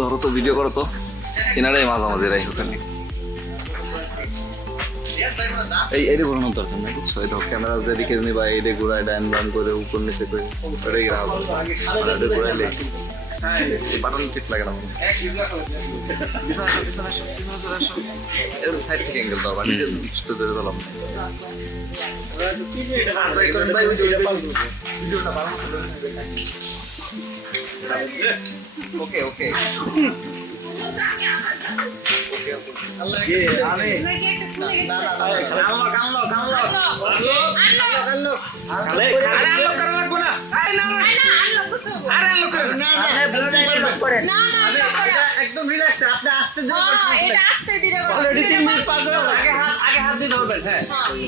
ধরো তো ভিডিও করো তো এনারাই মাঝামাঝি রাই ওখানে এই ঘোরানোর দরকার নেই বুঝছো এই ধর ক্যামেরা যেদিকে নিবা এইটা ঘোরায় ডান বাম করে উপর নিচে করে ওটাই রাখা ভালো ঘোরাইলে বাটন ঠিক লাগে না পিছনে আসো এরকম সাইড থেকে অ্যাঙ্গেল দাও বা নিজে ধরে দিলাম ওকে ওকে একদম রিল্যাক্স আপনি আস্তে এটা আস্তে ধীরে করো। অলরেডি 3 মিনিট পার করে আগে হাত দিয়ে ধরবেন হ্যাঁ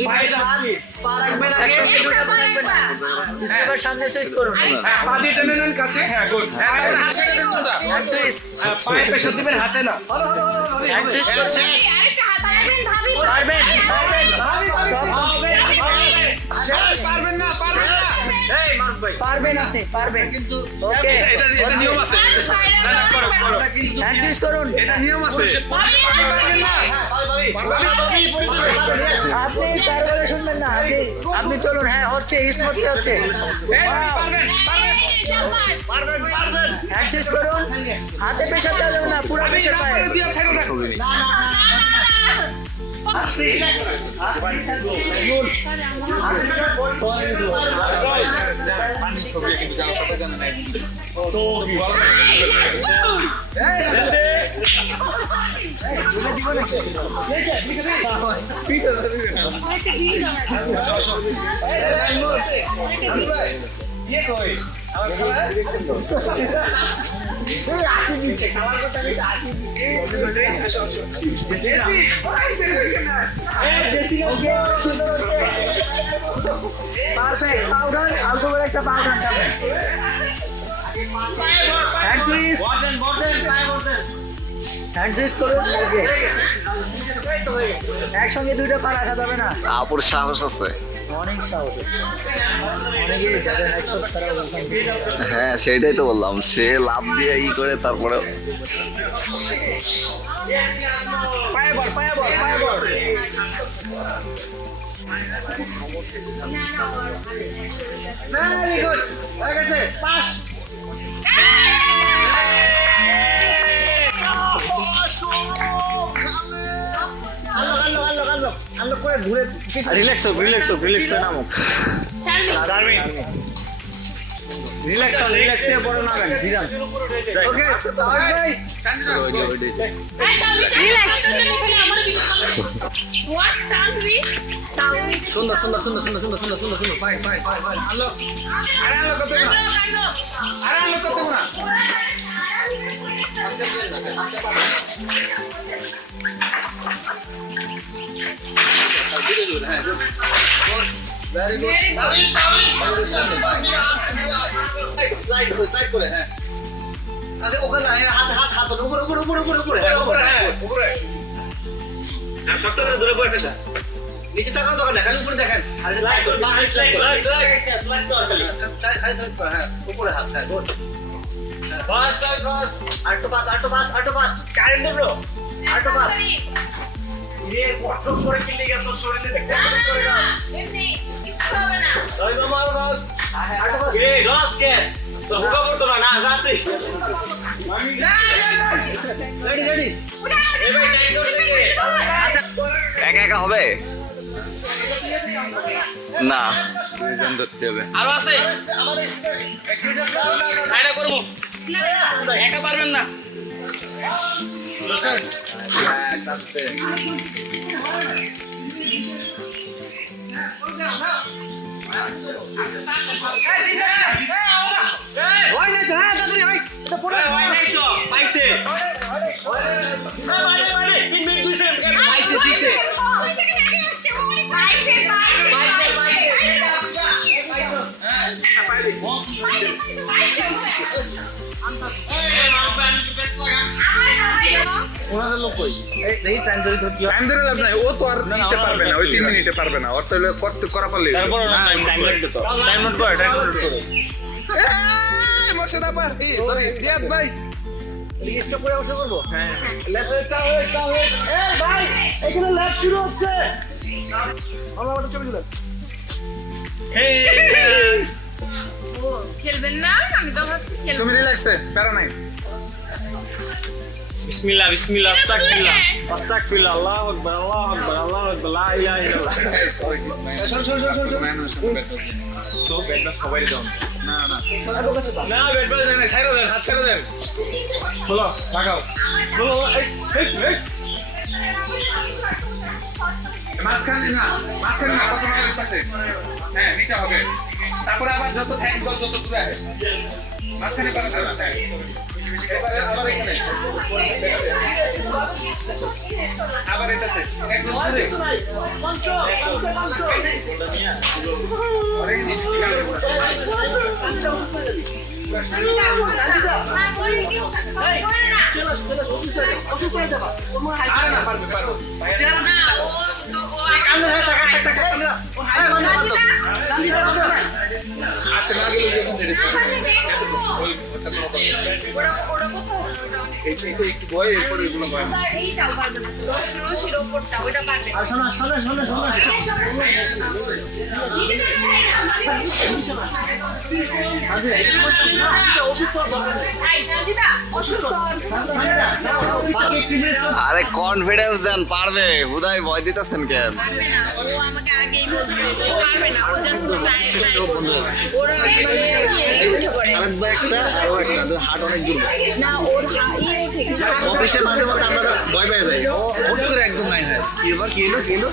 পায়েটা হাত পা রাখবেন আগে একটা পর একটা। স্টেপের সামনে সুইচ করুন পা দিয়ে টেনে নেন কাছে হ্যাঁ গুড হ্যান্ড সুইচ পায়ে প্রেসার দিবেন হাতে না হ্যান্ড সুইচ করুন আরেকটা হাত আনবেন ভাবি। পারবেন পারবেন পারবেন না এই মারুফ ভাই পারবেন আপনি পারবেন ওকে এটা নিয়ম আছে হ্যান্ড সুইচ করুন এটা নিয়ম আছে আপনি তার কথা শুনবেন না আপনি চলুন হ্যাঁ হচ্ছে স্মুথলি হচ্ছে হ্যান্ড সুইচ করুন হাতে প্রেশার দেওয়া যাবে না পুরো প্রেশার পায় পারফেক্ট পাউডার অল্প করে একটা পাউডার খাবেন হ্যান্ড টুইস্ট হ্যান্ড টুইস্ট করুন একসঙ্গে দুইটা পা রাখা যাবে না আপুর সাহস আছে। অনেক সাহস অনেকে যাদের একশো তারা ওখান থেকে হ্যাঁ সেটাই তো বললাম, সে লাভ দিয়ে ই করে তারপরে পায়ে বল পায়ে বল পায়ে বল ভেরি গুড হয়ে গেছে পাস রিল্যাক্স নামো রিল্যাক্স পরে নামেন ওকে রিল্যাক্স হোয়াট তানভি সুন্দর সুন্দর সুন্দর সুন্দর সুন্দর সুন্দর সুন্দর সুন্দর fine fine fine fine hello আরে হ্যালো কত না আরে হ্যালো কত না ভেরি গুড সাইড করে সাইড করে হ্যাঁ আচ্ছা ওখানে হাত হাত হাত উপরে উপরে উপরে উপরে উপরে উপরে হ্যাঁ উপরে আর শক্ত করে ধরে বসে থাক নিচে তাকান দোকান না খালি উপরে দেখেন আর স্লাইড করে না স্লাইড করে স্লাইড তো খালি খালি স্লাইড করে হ্যাঁ উপরে হাত হ্যাঁ গুড ফাস্ট ফাস্ট আটো পাস আটো পাস আটো পাস কারেন্ট দে ব্রো আটো পাস ये কত করে কি লিগা তো শরীরে দেখতে করে না এমনি কিছু হবে না ওই মামা বাস আটো পাস এ গ্লাস কে তো হুকা করতে না যাতে রেডি রেডি এ ভাই টাইম ধরছে কে একা একা হবে না। আরো আছে এটা করবো একা পারবেন না ওই না হ্যাঁ তাড়াতাড়ি ভাই এটা পড়ে হয় নাই তো পাইছে মানে 3 মিনিট 2 সেকেন্ড পাইছে দিছে ওনাদের লোক কই দেখি টাইম ধরে ধরতে টাইম ধরে লাভ নাই, ও তো আর দিতে পারবে না, ওই 3 মিনিটে পারবে না, ওর তো করতে করা পারলে তারপর টাইম লাগবে তো টাইম নোট করে মোর্শেদ আবার এই ধরে দিয়াত ভাই স্টপ করে অবশ্য করব হ্যাঁ লেফট এ ভাই এখানে লেফট শুরু হচ্ছে আমরা ওটা চলে গেলাম ও খেলবেন না আমি তো ভাবছি তুমি খেলবেন রিল্যাক্সে প্যারা নাই। বিসমিল্লাহ বিসমিল্লাহ আস্তাগফিরুল্লাহ আস্তাগফিরুল্লাহ আল্লাহু আকবার লা ইলাহা ইল্লাল্লাহ শোন শোন শোন শোন তো ব্যাটটা সবাই দাও না ব্যাট বাজে না ছাইরো দেন হাত ছাইরো দেন বলো লাগাও বলো এই মাঝখানে না প্রথমে ওই পাশে হ্যাঁ নিচে হবে, তারপরে আবার যত থ্যাঙ্ক যত দূরে আছে মাঝখানে পারা যাবে না। এবারে আবার এখানে আবার এটাতে একদম দূরে অনেক নিচে গেলে অসুস্থ হয়ে যাবা তোমার হাই আর না পারবে কান্দে হ্যাঁ টাকা টাকা ও হাই মানে গান্ধী আচ্ছা না গেলে যখন একটু ভয় এরপরে এগুলো ভয় এইটাও পারবে না রোজ ওপরটা ওইটা পারবে আর শোনা শোনা শোনা শোনা এই সঞ্জিতা আরে কনফিডেন্স দেন, পারবে। হুদাই ভয় দিতেছেন কেন? পারবে না, ও আমাকে আগেই বলছে যে পারবে না, ও জাস্ট ট্রাই ওরা মানে উঠে পড়ে হাট অনেক দূর না, ওর ইয়ে থেকে অফিসের মাঝে মাঝে আমরা ভয় পেয়ে যাই হুট করে একদম নাই হয় কি এবার কি এলো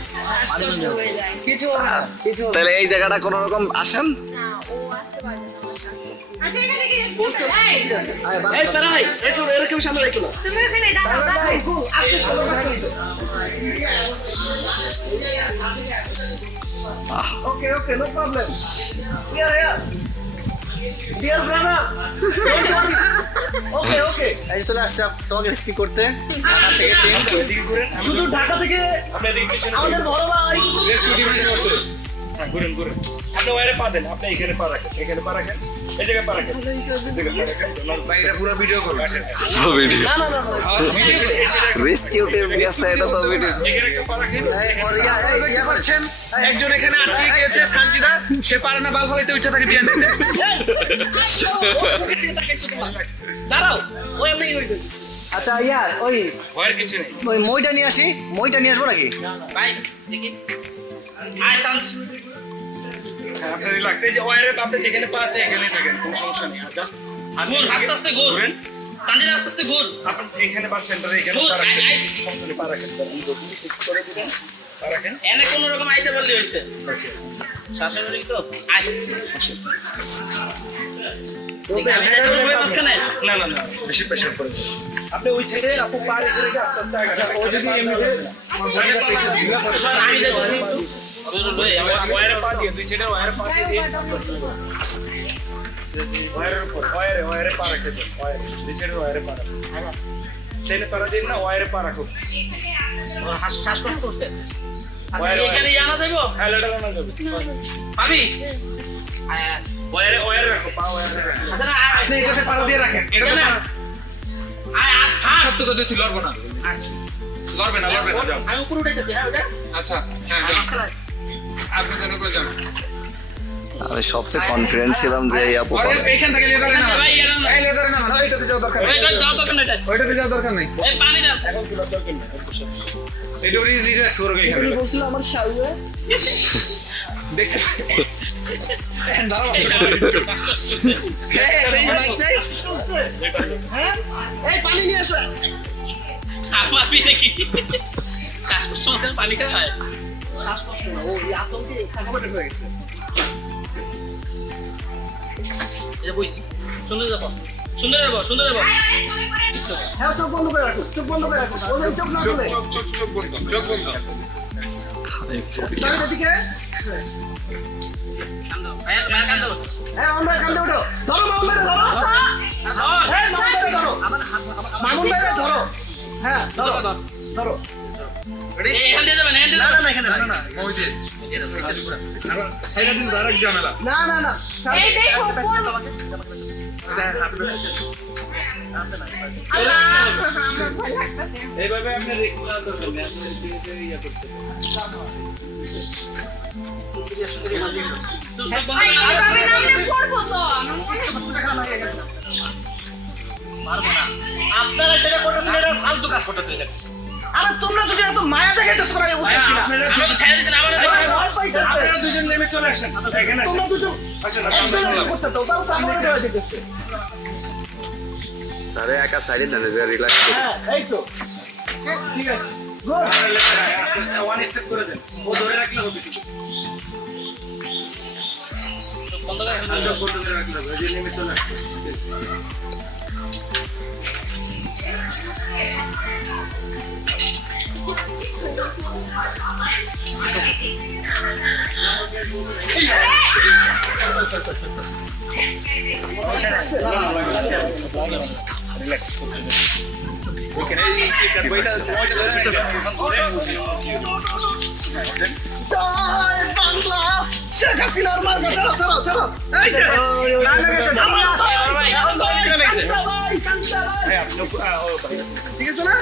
কষ্ট হয়ে যায়। কিছু হবে না কিছু তাহলে এই জায়গাটা কোনো রকম আসেন। না, ও আসতে পারবে না। আচ্ছা এখানে কি বলছো? এই তারাই একটু এরকম সামনে রাখো না তুমি এখানে দাঁড়াও দাঁড়াও। Okay okay no problem here brother okay okay এই চলে আসছে তোমাকে রেস্কিউ করতে ঢাকা থেকে শুধু ঢাকা থেকে আপনি এদিকে পিছনে আমাদের বড় ভাই রেস্কিউ টিম এসে বসে। হ্যাঁ, ঘুরেন ঘুরেন। আপনি ওয়ারে পা দেন, আপনি এখানে পা রাখেন, এখানে পা রাখেন, এই জায়গায় পা রাখেন, এই জায়গায় পা রাখেন। ভাই এটা পুরো ভিডিও করো না না না এই ছেলে রেস্কিউ টিম গেছে, এটা তো ভিডিও। এখানে একটা পা রাখেন। ইয়া করছেন একজন এখানে আটকে গিয়েছে সানজিদা, সে পারে না বাল ফলাইতে উঠে থাকে বিয়ান দিতে। দাঁড়াও ওই আমি আচ্ছা ইয়ার ওই ভয়ের কিছু নেই। ওই মইটা নিয়ে আসি মইটা নিয়ে আসবো নাকি ভাই দেখি আয় সান্স হ্যাঁ, আপনি রিল্যাক্স। এই যে ওয়ারে আপনি যেখানে পা আছে এখানেই থাকেন, কোনো সমস্যা নেই। জাস্ট ঘুর আস্তে আস্তে ঘুর ঘুরেন। সানজিদা আস্তে আস্তে ঘুর আপনি এখানে পা সেন্টারে এখানে ঘুর পা রাখেন, আয় আয় কমপ্লিটলি পা রাখেন, যদি ফিক্স করে দিবেন পা রাখেন। এনে কোন রকম আইতে পারলি হইছে শ্বাসের বাড়ি তো আয় মাঝখানে না না না, বেশি প্রেশার করে দিন। আপনি ওই ছেড়ে আপনি পা রেখে রেখে আস্তে আস্তে আগে ও যদি এমনিতে আমি যাই ওয়ারে পা দিয়ে দুই ছেড়ে ওয়ারে পা দিয়ে ওয়ারের উপর ওয়ারে পা রেখে দেন, ওয়ারে দুই ছেড়ে ওয়ারে পা রাখুন। ছেড়ে পা দিন না, ওয়ারে পা রাখুন। শ্বাসকষ্ট করছে আচ্ছা এখানে জানা যাইবো হ্যাঁ, লেটার না যাবে। ভাবি ওয়ারে রাখো, পা ওয়ারে রাখো। আচ্ছা না আপনি এটাতে পাড়া দিয়ে রাখেন, এটাতে এখানে আয় আয় সত্য কথা ছিল, লড়বো না লড়বে না লড়বে না, যাও। আমি উপরে উঠাইতেছি হ্যাঁ ওটা আচ্ছা হ্যাঁ যাও। আপনি যেন করে যান। আমি সবচেয়ে কনফিডেন্ট ছিলাম যে এই আপু আরে পারবে। এইখান থেকে লেদারে না ভাই এটা না এই লেদারে না ওইটাতে যাওয়ার দরকার নেই, এটা যাও তো কেন এটা ওইটাতে যাওয়ার দরকার নেই। এই পানি দাও এখন কি দরকার নেই, বসে এটা ওই রিল্যাক্স করবে এখানে বলছিল আমার শাউয়ে দেখে দাঁড়াও হ্যাঁ এই পানি নিয়ে আসো আমার পি নাকি শ্বাসকষ্ট হচ্ছে পানি খায় শ্বাসকষ্ট না ও আতঙ্কে সাকবাটে হয়ে গেছে এই বইছি সুন্দর যাবো সুন্দর যাবো হ্যাঁ চোখ বন্ধ করে রাখো চোখ বন্ধ করে রাখো ওই চোখ না খুলে চোখ বন্ধ তার দিকে ভাই কান্দো হ্যাঁ আমরা কান্দে ওঠো ধরো মামুন ধরো হ্যাঁ মামুন ধরো মামুন ধরো হ্যাঁ ধরো ধরো এই এখান দিয়ে যাবেন না না না এখানে না ওই যে ছাইরা দিন ডাইরেক্ট ঝামেলা না না না এই দেখো আল্লাহ আমার ভয় লাগতেছে। এইভাবে আপনি রিস্ক নেওয়ার দরকার নেই, আপনি ধীরে ধীরে ইয়ে করতে পারেন। ভাই এইভাবে নামলে পড়বো তো আমার মনে হয়। আপনারা যেটা করতেছেন এটা ফালতু কাজ করতেছেন এটা আরে তোমরা তো এত মায়া দেখাইতেছ না আমি তো ছেড়ে দিয়েছেন আমার আপনারা দুজন নেমে চলে আসেন, এখানে আসেন। তোমরা দুজন আসেন, একজন করতে দাও তাও সামনে হয়ে যেতেছে তারে একা সাইডে দেন, রিল্যাক্স করুন। হ্যাঁ এই তো ঠিক আছে গুড আস্তে আস্তে ওয়ান স্টেপ করে দেন, ও ধরে রাখলে হবে কিছু। আন্দাজ করতে ধরে রাখলে হবে, ওই যে নেমে চলে আসছে। রিল্যাক্স ওখানে এই সিট বইটা ধরে জয় বাংলা শেখ হাসিনার মার্কা চলো চলো চলো এই যে না লেগেছে ঠিক আছে না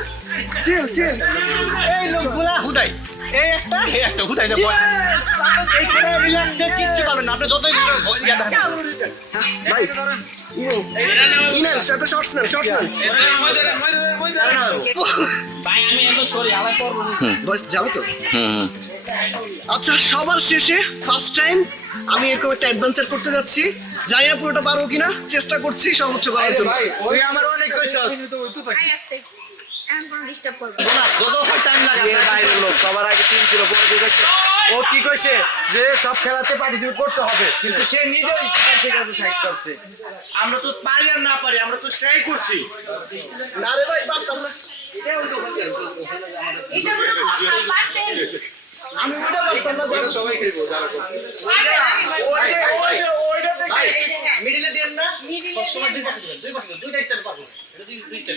চিল চিল এই লোকগুলা হুদাই এই একটা হুদাই না এইখানে রিল্যাক্সে কিচ্ছু পাবেন না আপনি যতই ভয় দেখেন ভাই ইনান্স এত শর্টস নেন ভাই আমি এত সরি আলাই করবো না। বয়স যাবে তো হুম আচ্ছা সবার শেষে ফার্স্ট টাইম আমি এরকম একটা অ্যাডভেঞ্চার করতে যাচ্ছি জানি না পুরোটা পারবো কিনা চেষ্টা করছি সর্বোচ্চ করার জন্য তুই আমার অনেক কইছস ভাই আসতে এখন কোনো ডিস্টার্ব করবে যত টাইম লাগে বাইরের লোক সবার আগে টিম ছিল পরে দেখছে ও কি কইছে যে সব খেলাতে পার্টিসিপেট করতে হবে কিন্তু সে নিজেই ঠিক আছে সাইড করছে আমরা তো পারি আর না পারি আমরা তো ট্রাই করছি না রে ভাই পারতাম না এটা হলো পার্সেল আমি ওটা পারতাম না যারা সবাই খেলবো মিডিলে দেন না সবসময় দুইটা স্টেপ পাবো এটা দুইটা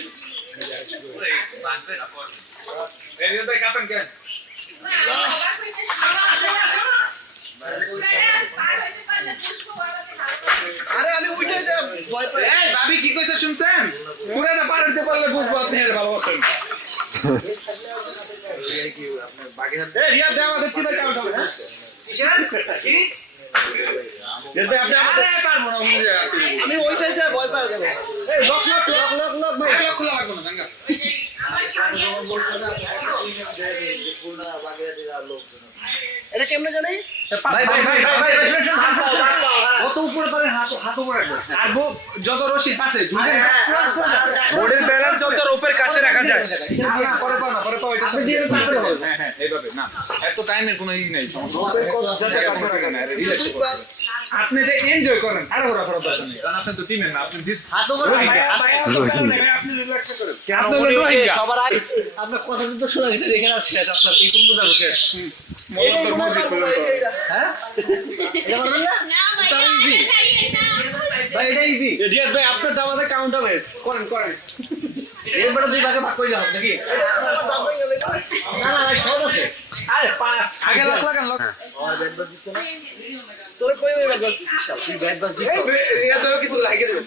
রেডি ভাই কাপেন কেন আরে আমি ওইটাই যা ভয় পাই এই ভাবি কি কইছে শুনছেন পুরাটা পার হইতে পারলে বুঝবো আপনি এর ভালোবাসেন এই রিয়া দেওয়া আমাদের কি ভাই কাউন্ট হবে না কি এর ভাই আপনি আমাদের পারবো না বুঝে আমি ওইটাই যা ভয় পাই কেন এই lock lock lock lock lock ভাই লক খোলা লাগবে না জাঙ্গা এটা কেমনে জানি ভাই ভাই ভাই ভাই কত উপরে পারেন হাত উপরে রাখবেন আর যত রশি পাশে ঝুলে বোর্ডের ব্যালেন্স যত রোপের কাছে রাখা যায় পরে পাও না পরে পাও এটা দিয়ে পারতে হবে হ্যাঁ হ্যাঁ এইভাবে না এত টাইমের কোনো ই নাই সমস্যা যাতে কাছে রাখেন না রিল্যাক্স করুন আপনি এটা এনজয় করেন আরে ওরা করার দরকার নেই কারণ আপনি তো টিমের না আপনি হাত উপরে আপনি রিল্যাক্স করেন সবার আগে আপনার কথা তো শোনা গেছে দেখে আসছে আপনার এই পর্যন্ত যাবো শেষ হ্যাঁ এটা বলবেন না না ভাই এটা ছাড়িয়ে না ভাই এটা ইজি রিয়াদ ভাই আপনারটা আমাদের কাউন্ট হবে করেন এরপরে দুই ভাগে ভাগ করে দাও নাকি না না ভাই সহজ আছে আরে পাঁচ আগে লক লাগান লক তোর কই ওই ব্যাট বাজছিস শালা তুই ব্যাট বাজ দিস এটা তো কিছু লাগিয়ে দেবে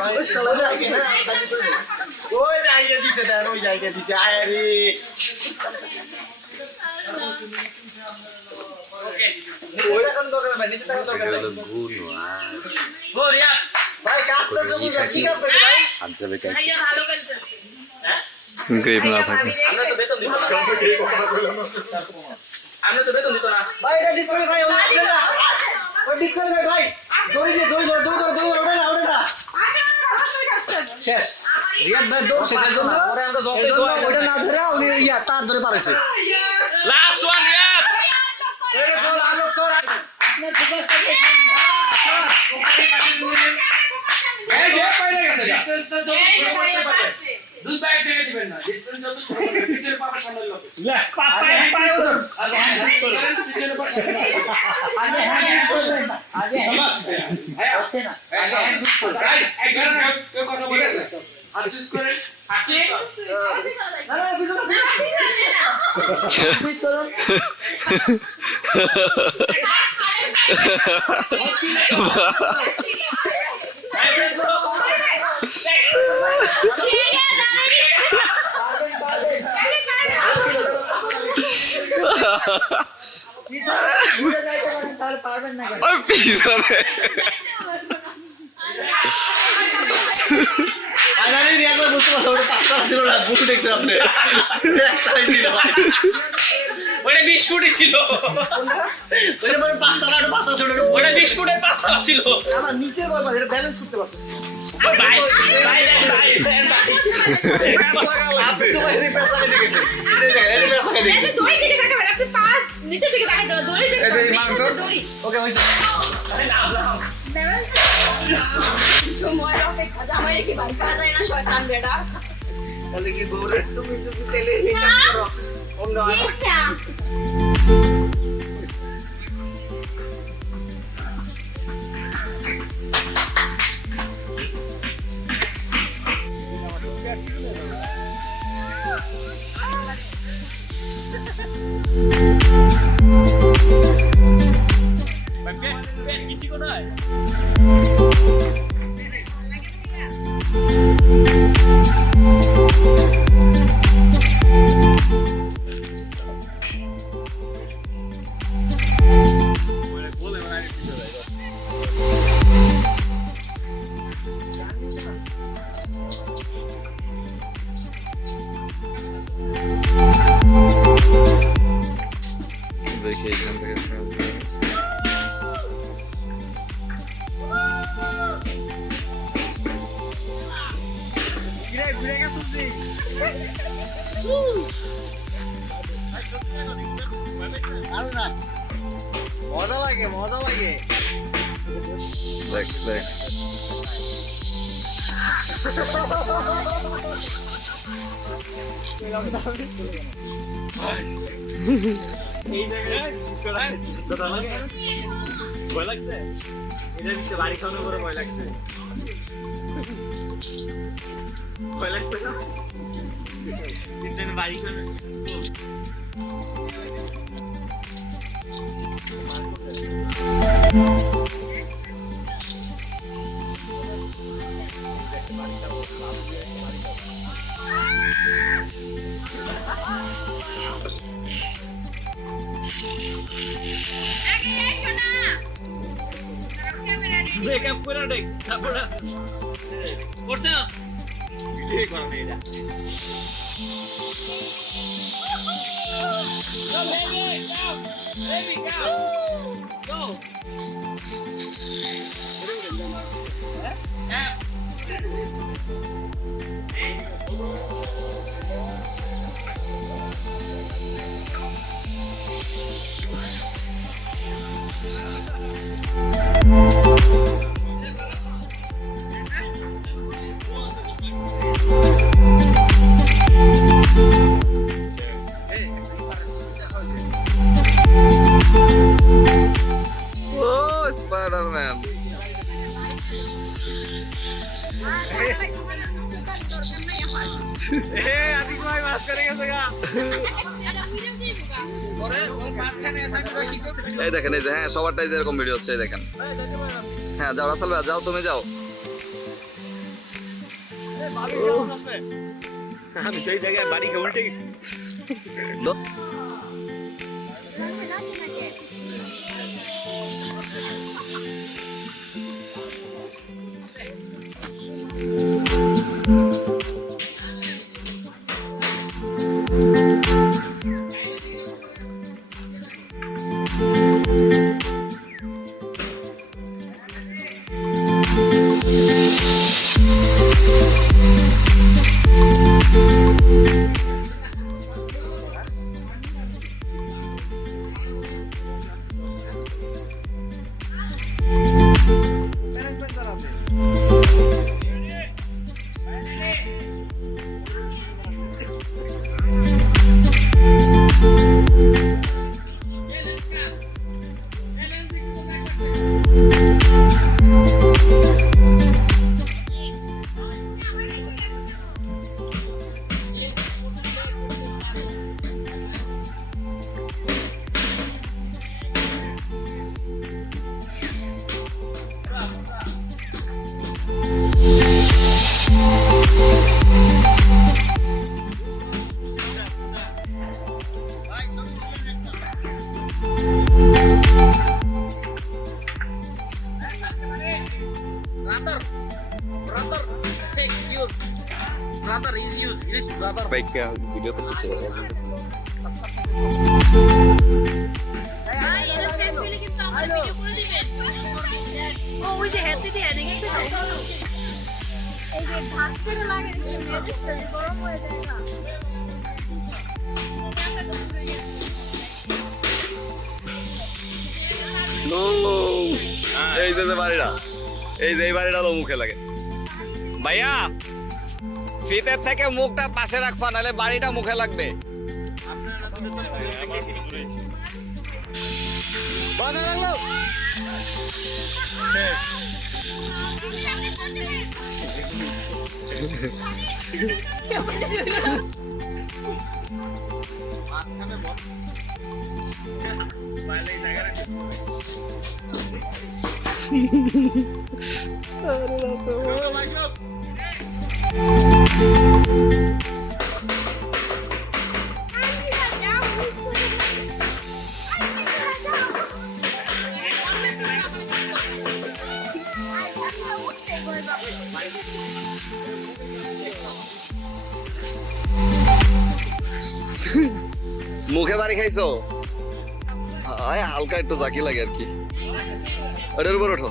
ভাই শালা লাগে না ওই জায়গা দিছে দেন ওই জায়গা দিছে আয় রে ওই এখন দরকার ভাই নিচে টাকা দরকার ও রিয়াদ ভাই কাটতেছে বুঝা কি কাটতেছে ভাই ভাইয়া ভালো খেলতেছে গ্রিপ না থাকে আমরা তো বেতন দিব না আমরা তো বেতন দিত না ভাই এটা ডিসকাউন্ট ভাই ওটা না ওই ডিসকাউন্ট ভাই দড়ি ওটা না শেষ রিয়াদ ভাই দৌড় শেষের জন্য পরে আমরা ওটা না ধরে উনি ইয়া তার ধরে পারেছে লাস্ট ওয়ান রিয়াদ এই বল আলোক তোর এই যে পাইলে গেছে দুই ব্যাগ থেকে দিবেন না ডিসটেন্স যত ছোট হবে পিছনে পাপা সামনে লোক পায়ে ধর আগে হ্যান্ড করুন পিছনে পাপা সামনে আগে হ্যান্ড করুন আগে হ্যাঁ হচ্ছে না আগে হ্যান্ড করুন রাইট একজন কেউ কথা বলে হাত চুজ করেন হাতে ওই পিছনে ফাইনালি রিয়াদ ভাই বুঝতে পারছো ওটা পাঁচটা ছিল না বুঝতে দেখছেন আপনি একটাই ছিল ভাই ওটা 20 ফুটই ছিল ওই যে বলে পাঁচটা না পাঁচটা ছিল ওটা 20 ফুটের পাঁচটা ছিল আমার নিচের বল এটা ব্যালেন্স করতে পারতেছি ভাই ভাই ভাই আপনি তো ভাই রিপেয়ার করে গেছে এই জায়গা এই রিপেয়ার করে গেছে দড়ি দিকে তাকাবেন আপনি পা নিচে দিকে তাকাতে হবে দড়ি দিকে এই মান তো। দড়ি ওকে হইছে সময় অপেক্ষা জামাই কি ভাই কাজ যায় না শয়তান বেটা তাহলে কি গৌরে তুমি যদি তেলে হিসাব করো অন্য এটা কিছু কোথায় বলে মজা লাগে মজা লাগে দেখ দেখ ভয় লাগছে এটা বিষয়ে বাড়ি খাওয়ানোর পরে ভয় লাগছে ভয় লাগছে না কিন্তু বাড়ি খাওয়ানো ব্রেকআপ করে দেখ তারপরে করছে না ভিডিও করা নেই এটা Go baby, go! Baby, go! Go! ও স্পাইডারম্যান আদিক ভাই মাছ করে গেছে গা এই দেখেন এই যে হ্যাঁ সবারটাই এরকম ভিডিও হচ্ছে এই দেখেন হ্যাঁ যাও রাসেল ভাই যাও তুমি যাও আমি তো এই জায়গায় বাড়ি খেয়ে উল্টে গেছি বাইকটা ভিডিও করতেছে ওই যে হেড দিদি হেডিং এর এই যে ভাত করে লাগে গরম হয়ে যায় না এই যে বাড়িটা এই যে এই বাড়িটা তো মুখে লাগে ভাইয়া ফিতের থেকে মুখটা পাশে রাখবা নাহলে বাড়িটা মুখে লাগবে বাজে লাগলো মুখে বাড়ি খাইছো হালকা একটু জাকি লাগে আর কি ওটার উপর ওঠো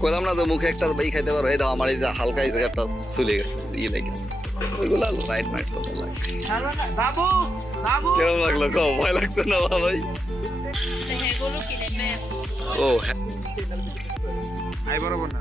কইলাম না যে মুখে একটা বাই খাইতে পারো এই দাও আমার এই যে হালকা একটা চলে গেছে ই লাগে ওইগুলো রাইড মাইড করতে লাগে। বাবু বাবু কেমন লাগলো কম ভয় লাগছে না ভাই? এগুলো কিনে ম্যাপ ও হ্যাঁ আই বরাবর না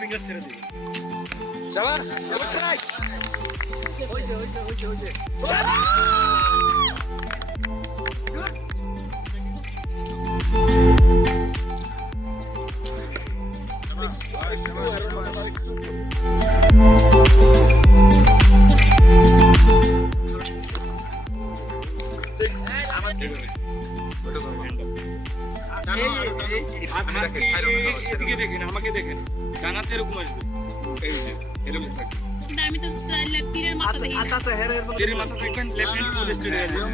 ফিঙ্গার ছেড়ে দিবেন। এদিকে দেখেন, আমাকে দেখেন, ডানাতে এরকম আসবে, এই যে এরকম থাকে। কিন্তু আমি তো তীরের মাথা দেখি না। তীরের মাথা দেখবেন, লেফট হ্যান্ড ফুল স্ট্রেট হয়ে যাবে।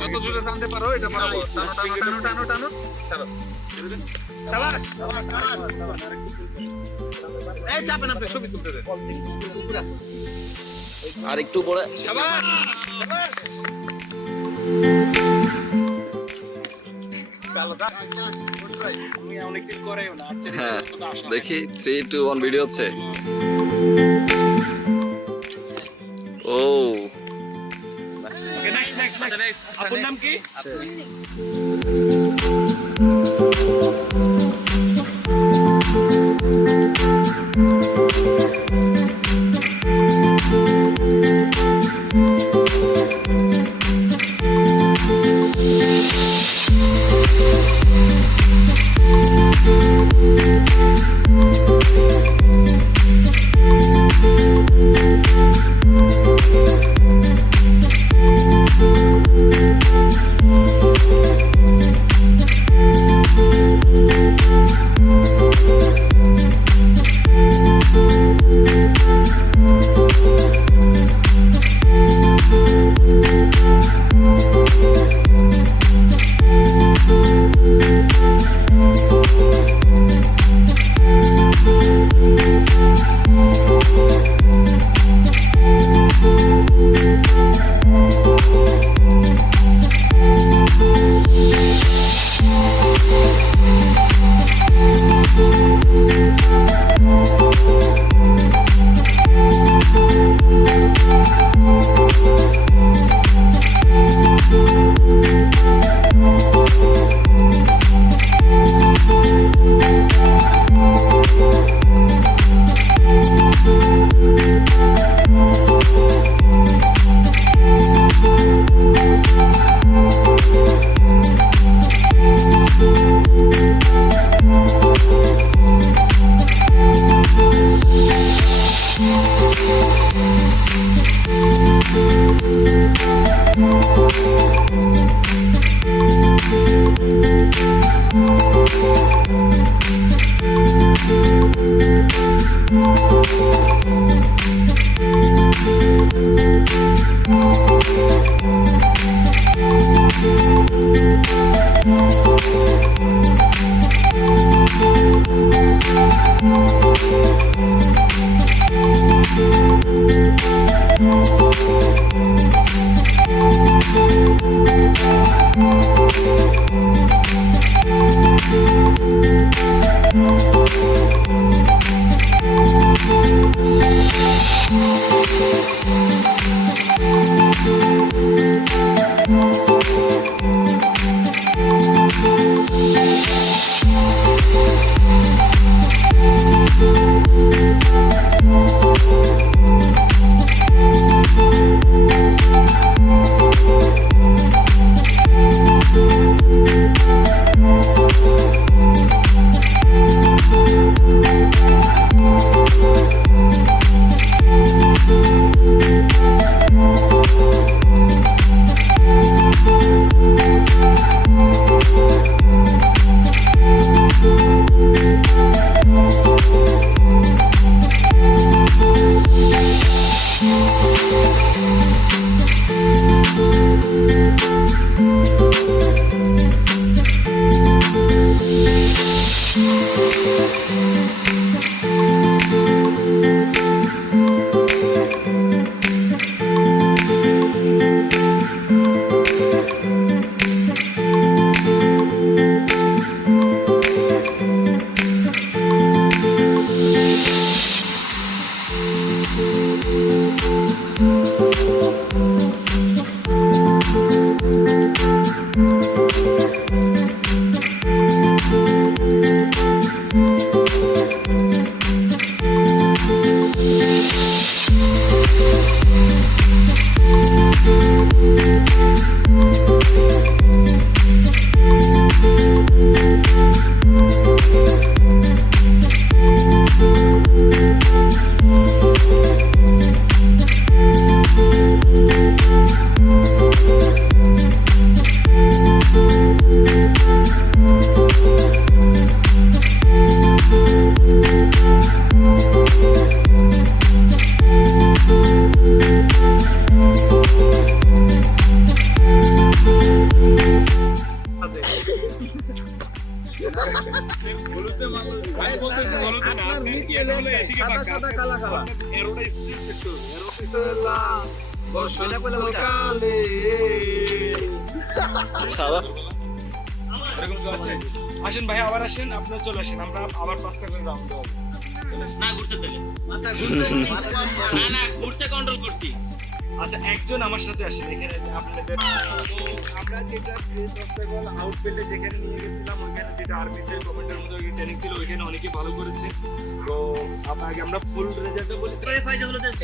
যত জোরে টানতে পারো এটা পারো। টানো টানো টানো টানো টানো। শাবাশ শাবাশ শাবাশ। এই চাপেন আপনি ছবি তুলতে দেন। আর একটু পরে শাবাশ শাবাশ। আমি অনেকদিন করেও না, আচ্ছা হ্যাঁ দেখি 3, 2, 1 ভিডিও হচ্ছে। ও ওকে, নেক্সট নেক্সট নেক্সট। আপনার নাম কি? সাদা সাদা কালা কালা সাদা আসেন ভাই, আবার আসেন, আপনারা চলে আসেন, আমরা আবার 5টা করে রাউন্ড দেবো। না ঘুরছে তাহলে না ঘুরছে কন্ট্রোল করছি। আচ্ছা, একজন আমার সাথে আসেন এখানে আপনাদের। তো আমরা যেটা 10টা গোল আউটফিল্ডে যেখানে নিয়ে গেছিলাম, ওইখানে যেটা আর্মিতে কমান্ডার মধ্যে ট্রেনিং ছিল, ওইখানে অনেকেই ভালো করেছে। তো আগে আমরা ফুল রেজাল্টটা বলি।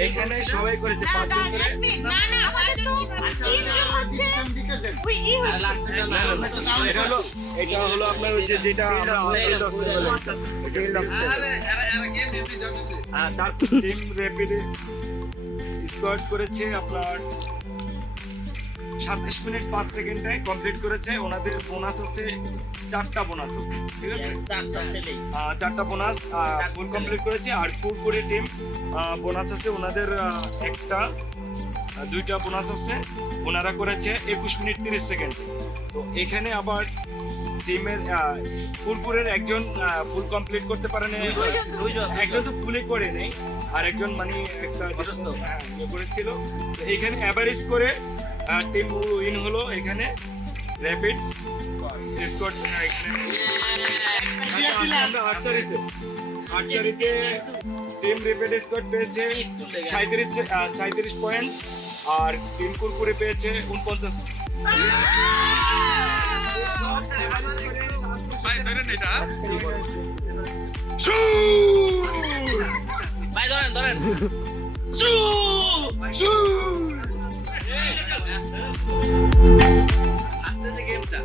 এখানে সবাই করেছে 5 জন করে। এটা হলো আপনার হচ্ছে যেটা আমরা আউটফিল্ড হসপিটালে ফিল্ড অফিসার। তার টিম র্যাপিড স্কোয়াড করেছে আপনার 27 মিনিট 5 সেকেন্ডে কমপ্লিট করেছে। ওনাদের বোনাস আছে 4টা বোনাস আছে, ঠিক আছে? 4টা বোনাস ফুল কমপ্লিট করেছে। আর কুরকুরি টিম বোনাস আছে ওনাদের 2টা বোনাস আছে, ওনারা করেছে 21 মিনিট 30 সেকেন্ডে। তো এখানে আবার টিমের কুরকুরের একজন ফুল কমপ্লিট করতে পারে না, একজন তো ফুলে করে নেই, আর একজন মানে একটা ইয়ে করেছিল। তো এখানে অ্যাভারেজ করে টিম উইন হলো এখানে র্যাপিড স্কোয়াড। এখানে আমরা আর্চারিতে টিম র্যাপিড স্কোয়াড পেয়েছে 37 পয়েন্ট, আর টিম কুরকুরে পেয়েছে 49। ভাই ধরেন আজকে যে গেমটা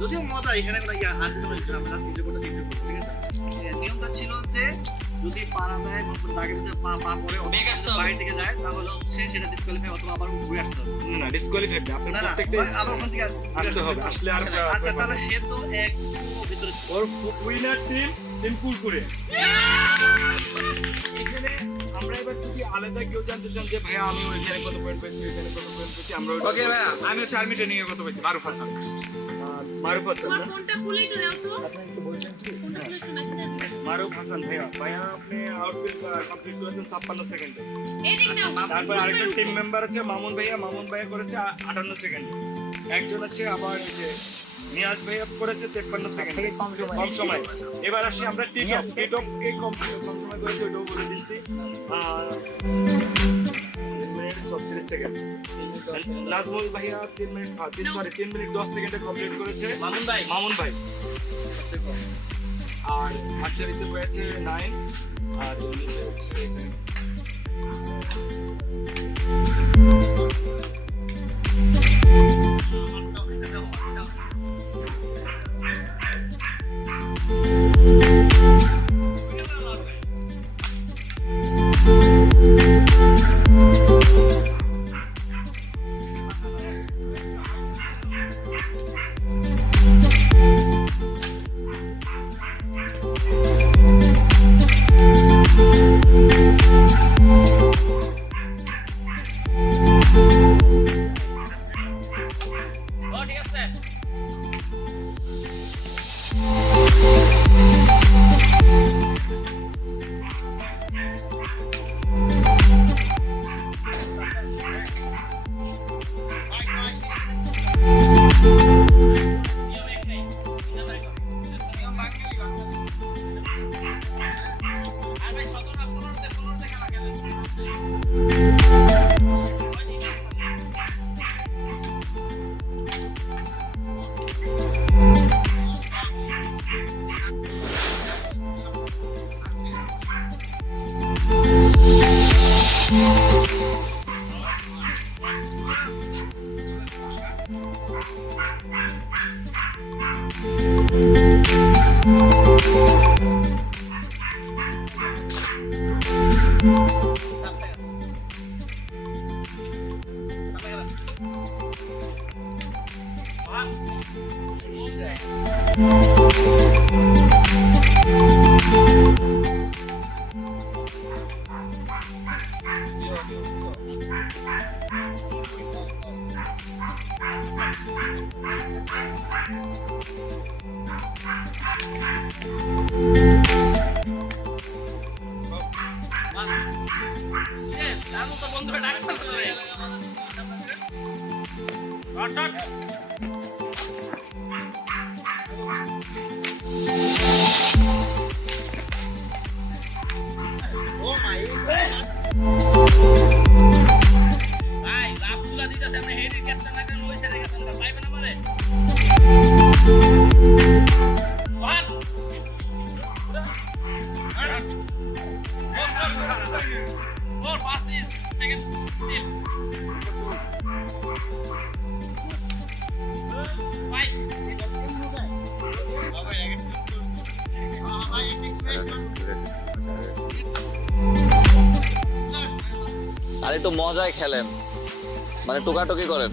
যদিও মজা, এখানে কোনো হাতে ধরে আমরা জাস্ট এনজয় করতে, ঠিক আছে? নিয়মটা ছিল যে যদি পারা দেয় দাগে যদি পা পড়ে বাইরে থেকে যায় তাহলে হচ্ছে সেটা ডিসকোয়ালিফাই অথবা আবার ঘুরে আসতে হবে। না ডিসকোয়ালিফাই আপনার না না প্রত্যেকটা আবার ওখান থেকে আসতে হবে আসলে আর আচ্ছা তাহলে সে তো এক ভিতরে ওর উইনার টিম কুরকুরে। এখানে আমরা এবার যদি আলাদা কেউ জানতে চান যে ভাইয়া আমি ওইখানে কত পয়েন্ট পেয়েছি ওইখানে কত পয়েন্ট পেয়েছি আমরা ওকে ভাইয়া আমি হচ্ছে আর্মি ট্রেনিং এ কত পেয়েছি মারুফ হাসান। মারুফ হাসান তোমার না ফোনটা খুলে একটু দাও তো আপনি একটু বলছেন কি ফোনটা খুলে একটু মেসেজ দিও মারুফ হাসান ভাইয়া আপনি আউটফিট কমপ্লিট করেছেন 56 সেকেন্ডে। এদিক নাও তারপর আরেকটা টিম মেম্বার আছে মামুন ভাইয়া করেছে 58 সেকেন্ডে। একজন আছে আবার এই যে নিয়াজ ভাইয়া করেছে 53 সেকেন্ডে কম সময়। এবার আসি আমরা টিটকে কম সময় করেছে ওটাও বলে দিচ্ছি 36 সেকেন্ড। নাজমুল ভাইয়া 3 মিনিট 10 সেকেন্ডে কমপ্লিট করেছে মামুন ভাই। আর আর্চারিতে পেয়েছে 9 আর জনি পেয়েছে এখানে আর একটু মজায় খেলেন, মানে টোকাটুকি করেন।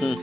হুম